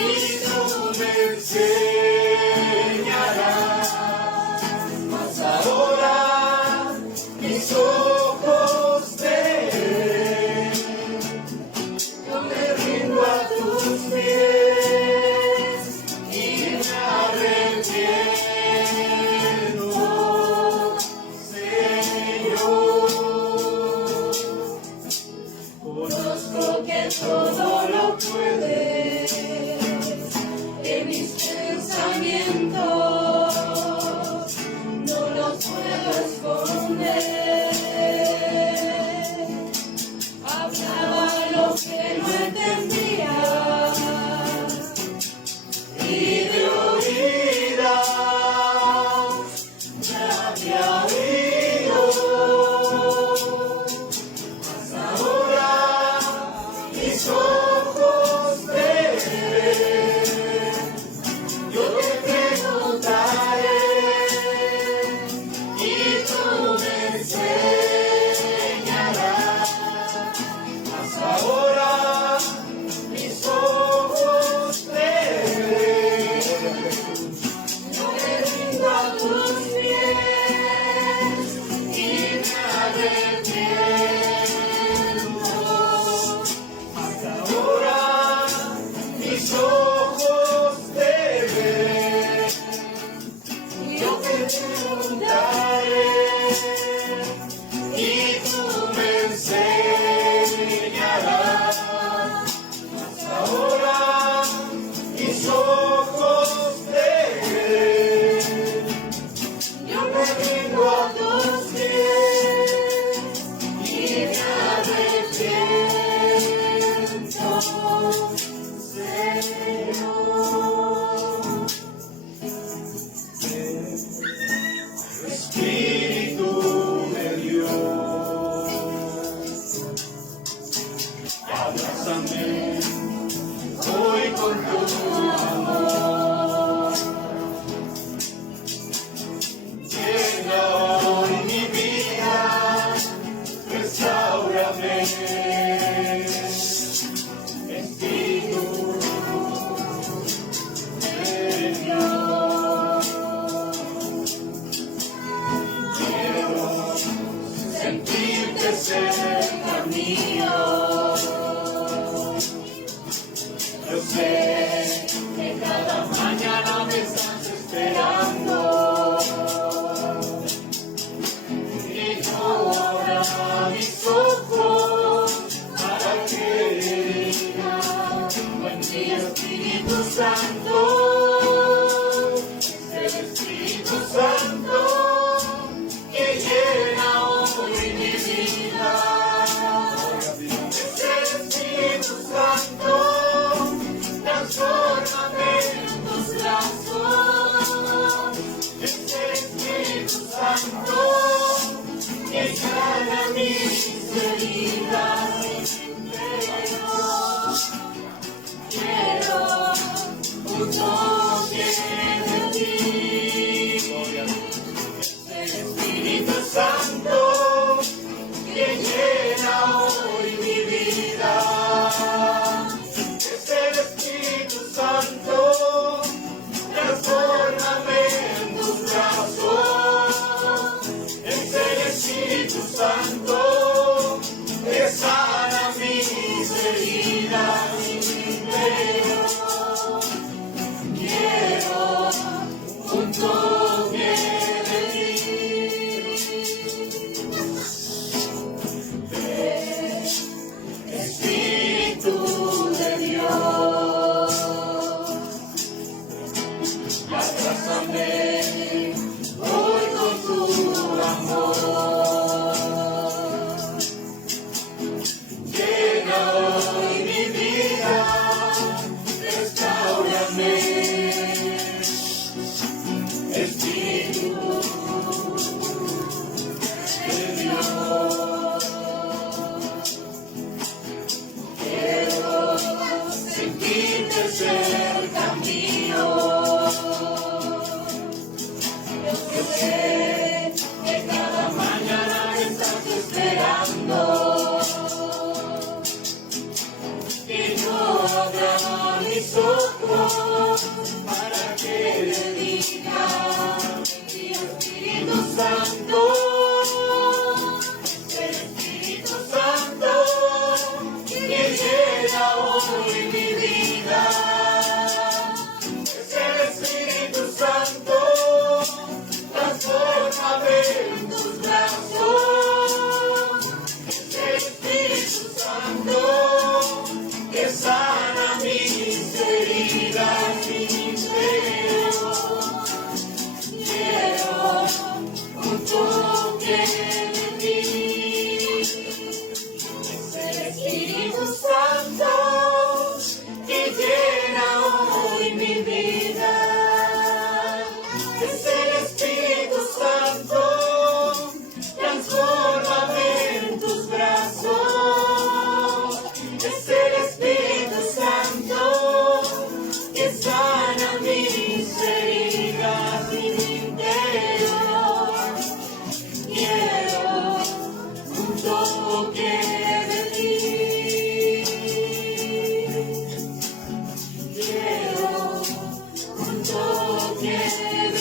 tiene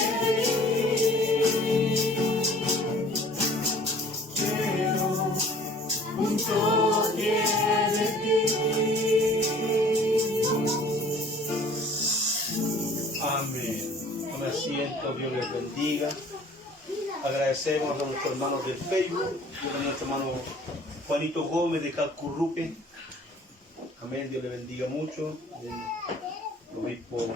pero junto tiene ti. Amén. Tome asiento, Dios les bendiga. Agradecemos a nuestros hermanos del Facebook, a nuestro hermano Juanito Gómez de Calcurrupe. Amén, Dios le bendiga mucho. El obispo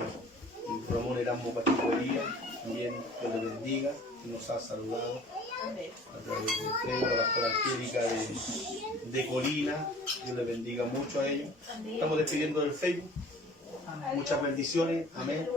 Ramón Erasmo Categoría, también Dios le bendiga, que nos ha saludado a través de Facebook, a la pastora Angélica de Colina. Dios le bendiga mucho a ellos. Estamos despidiendo del Facebook. Muchas bendiciones. Amén.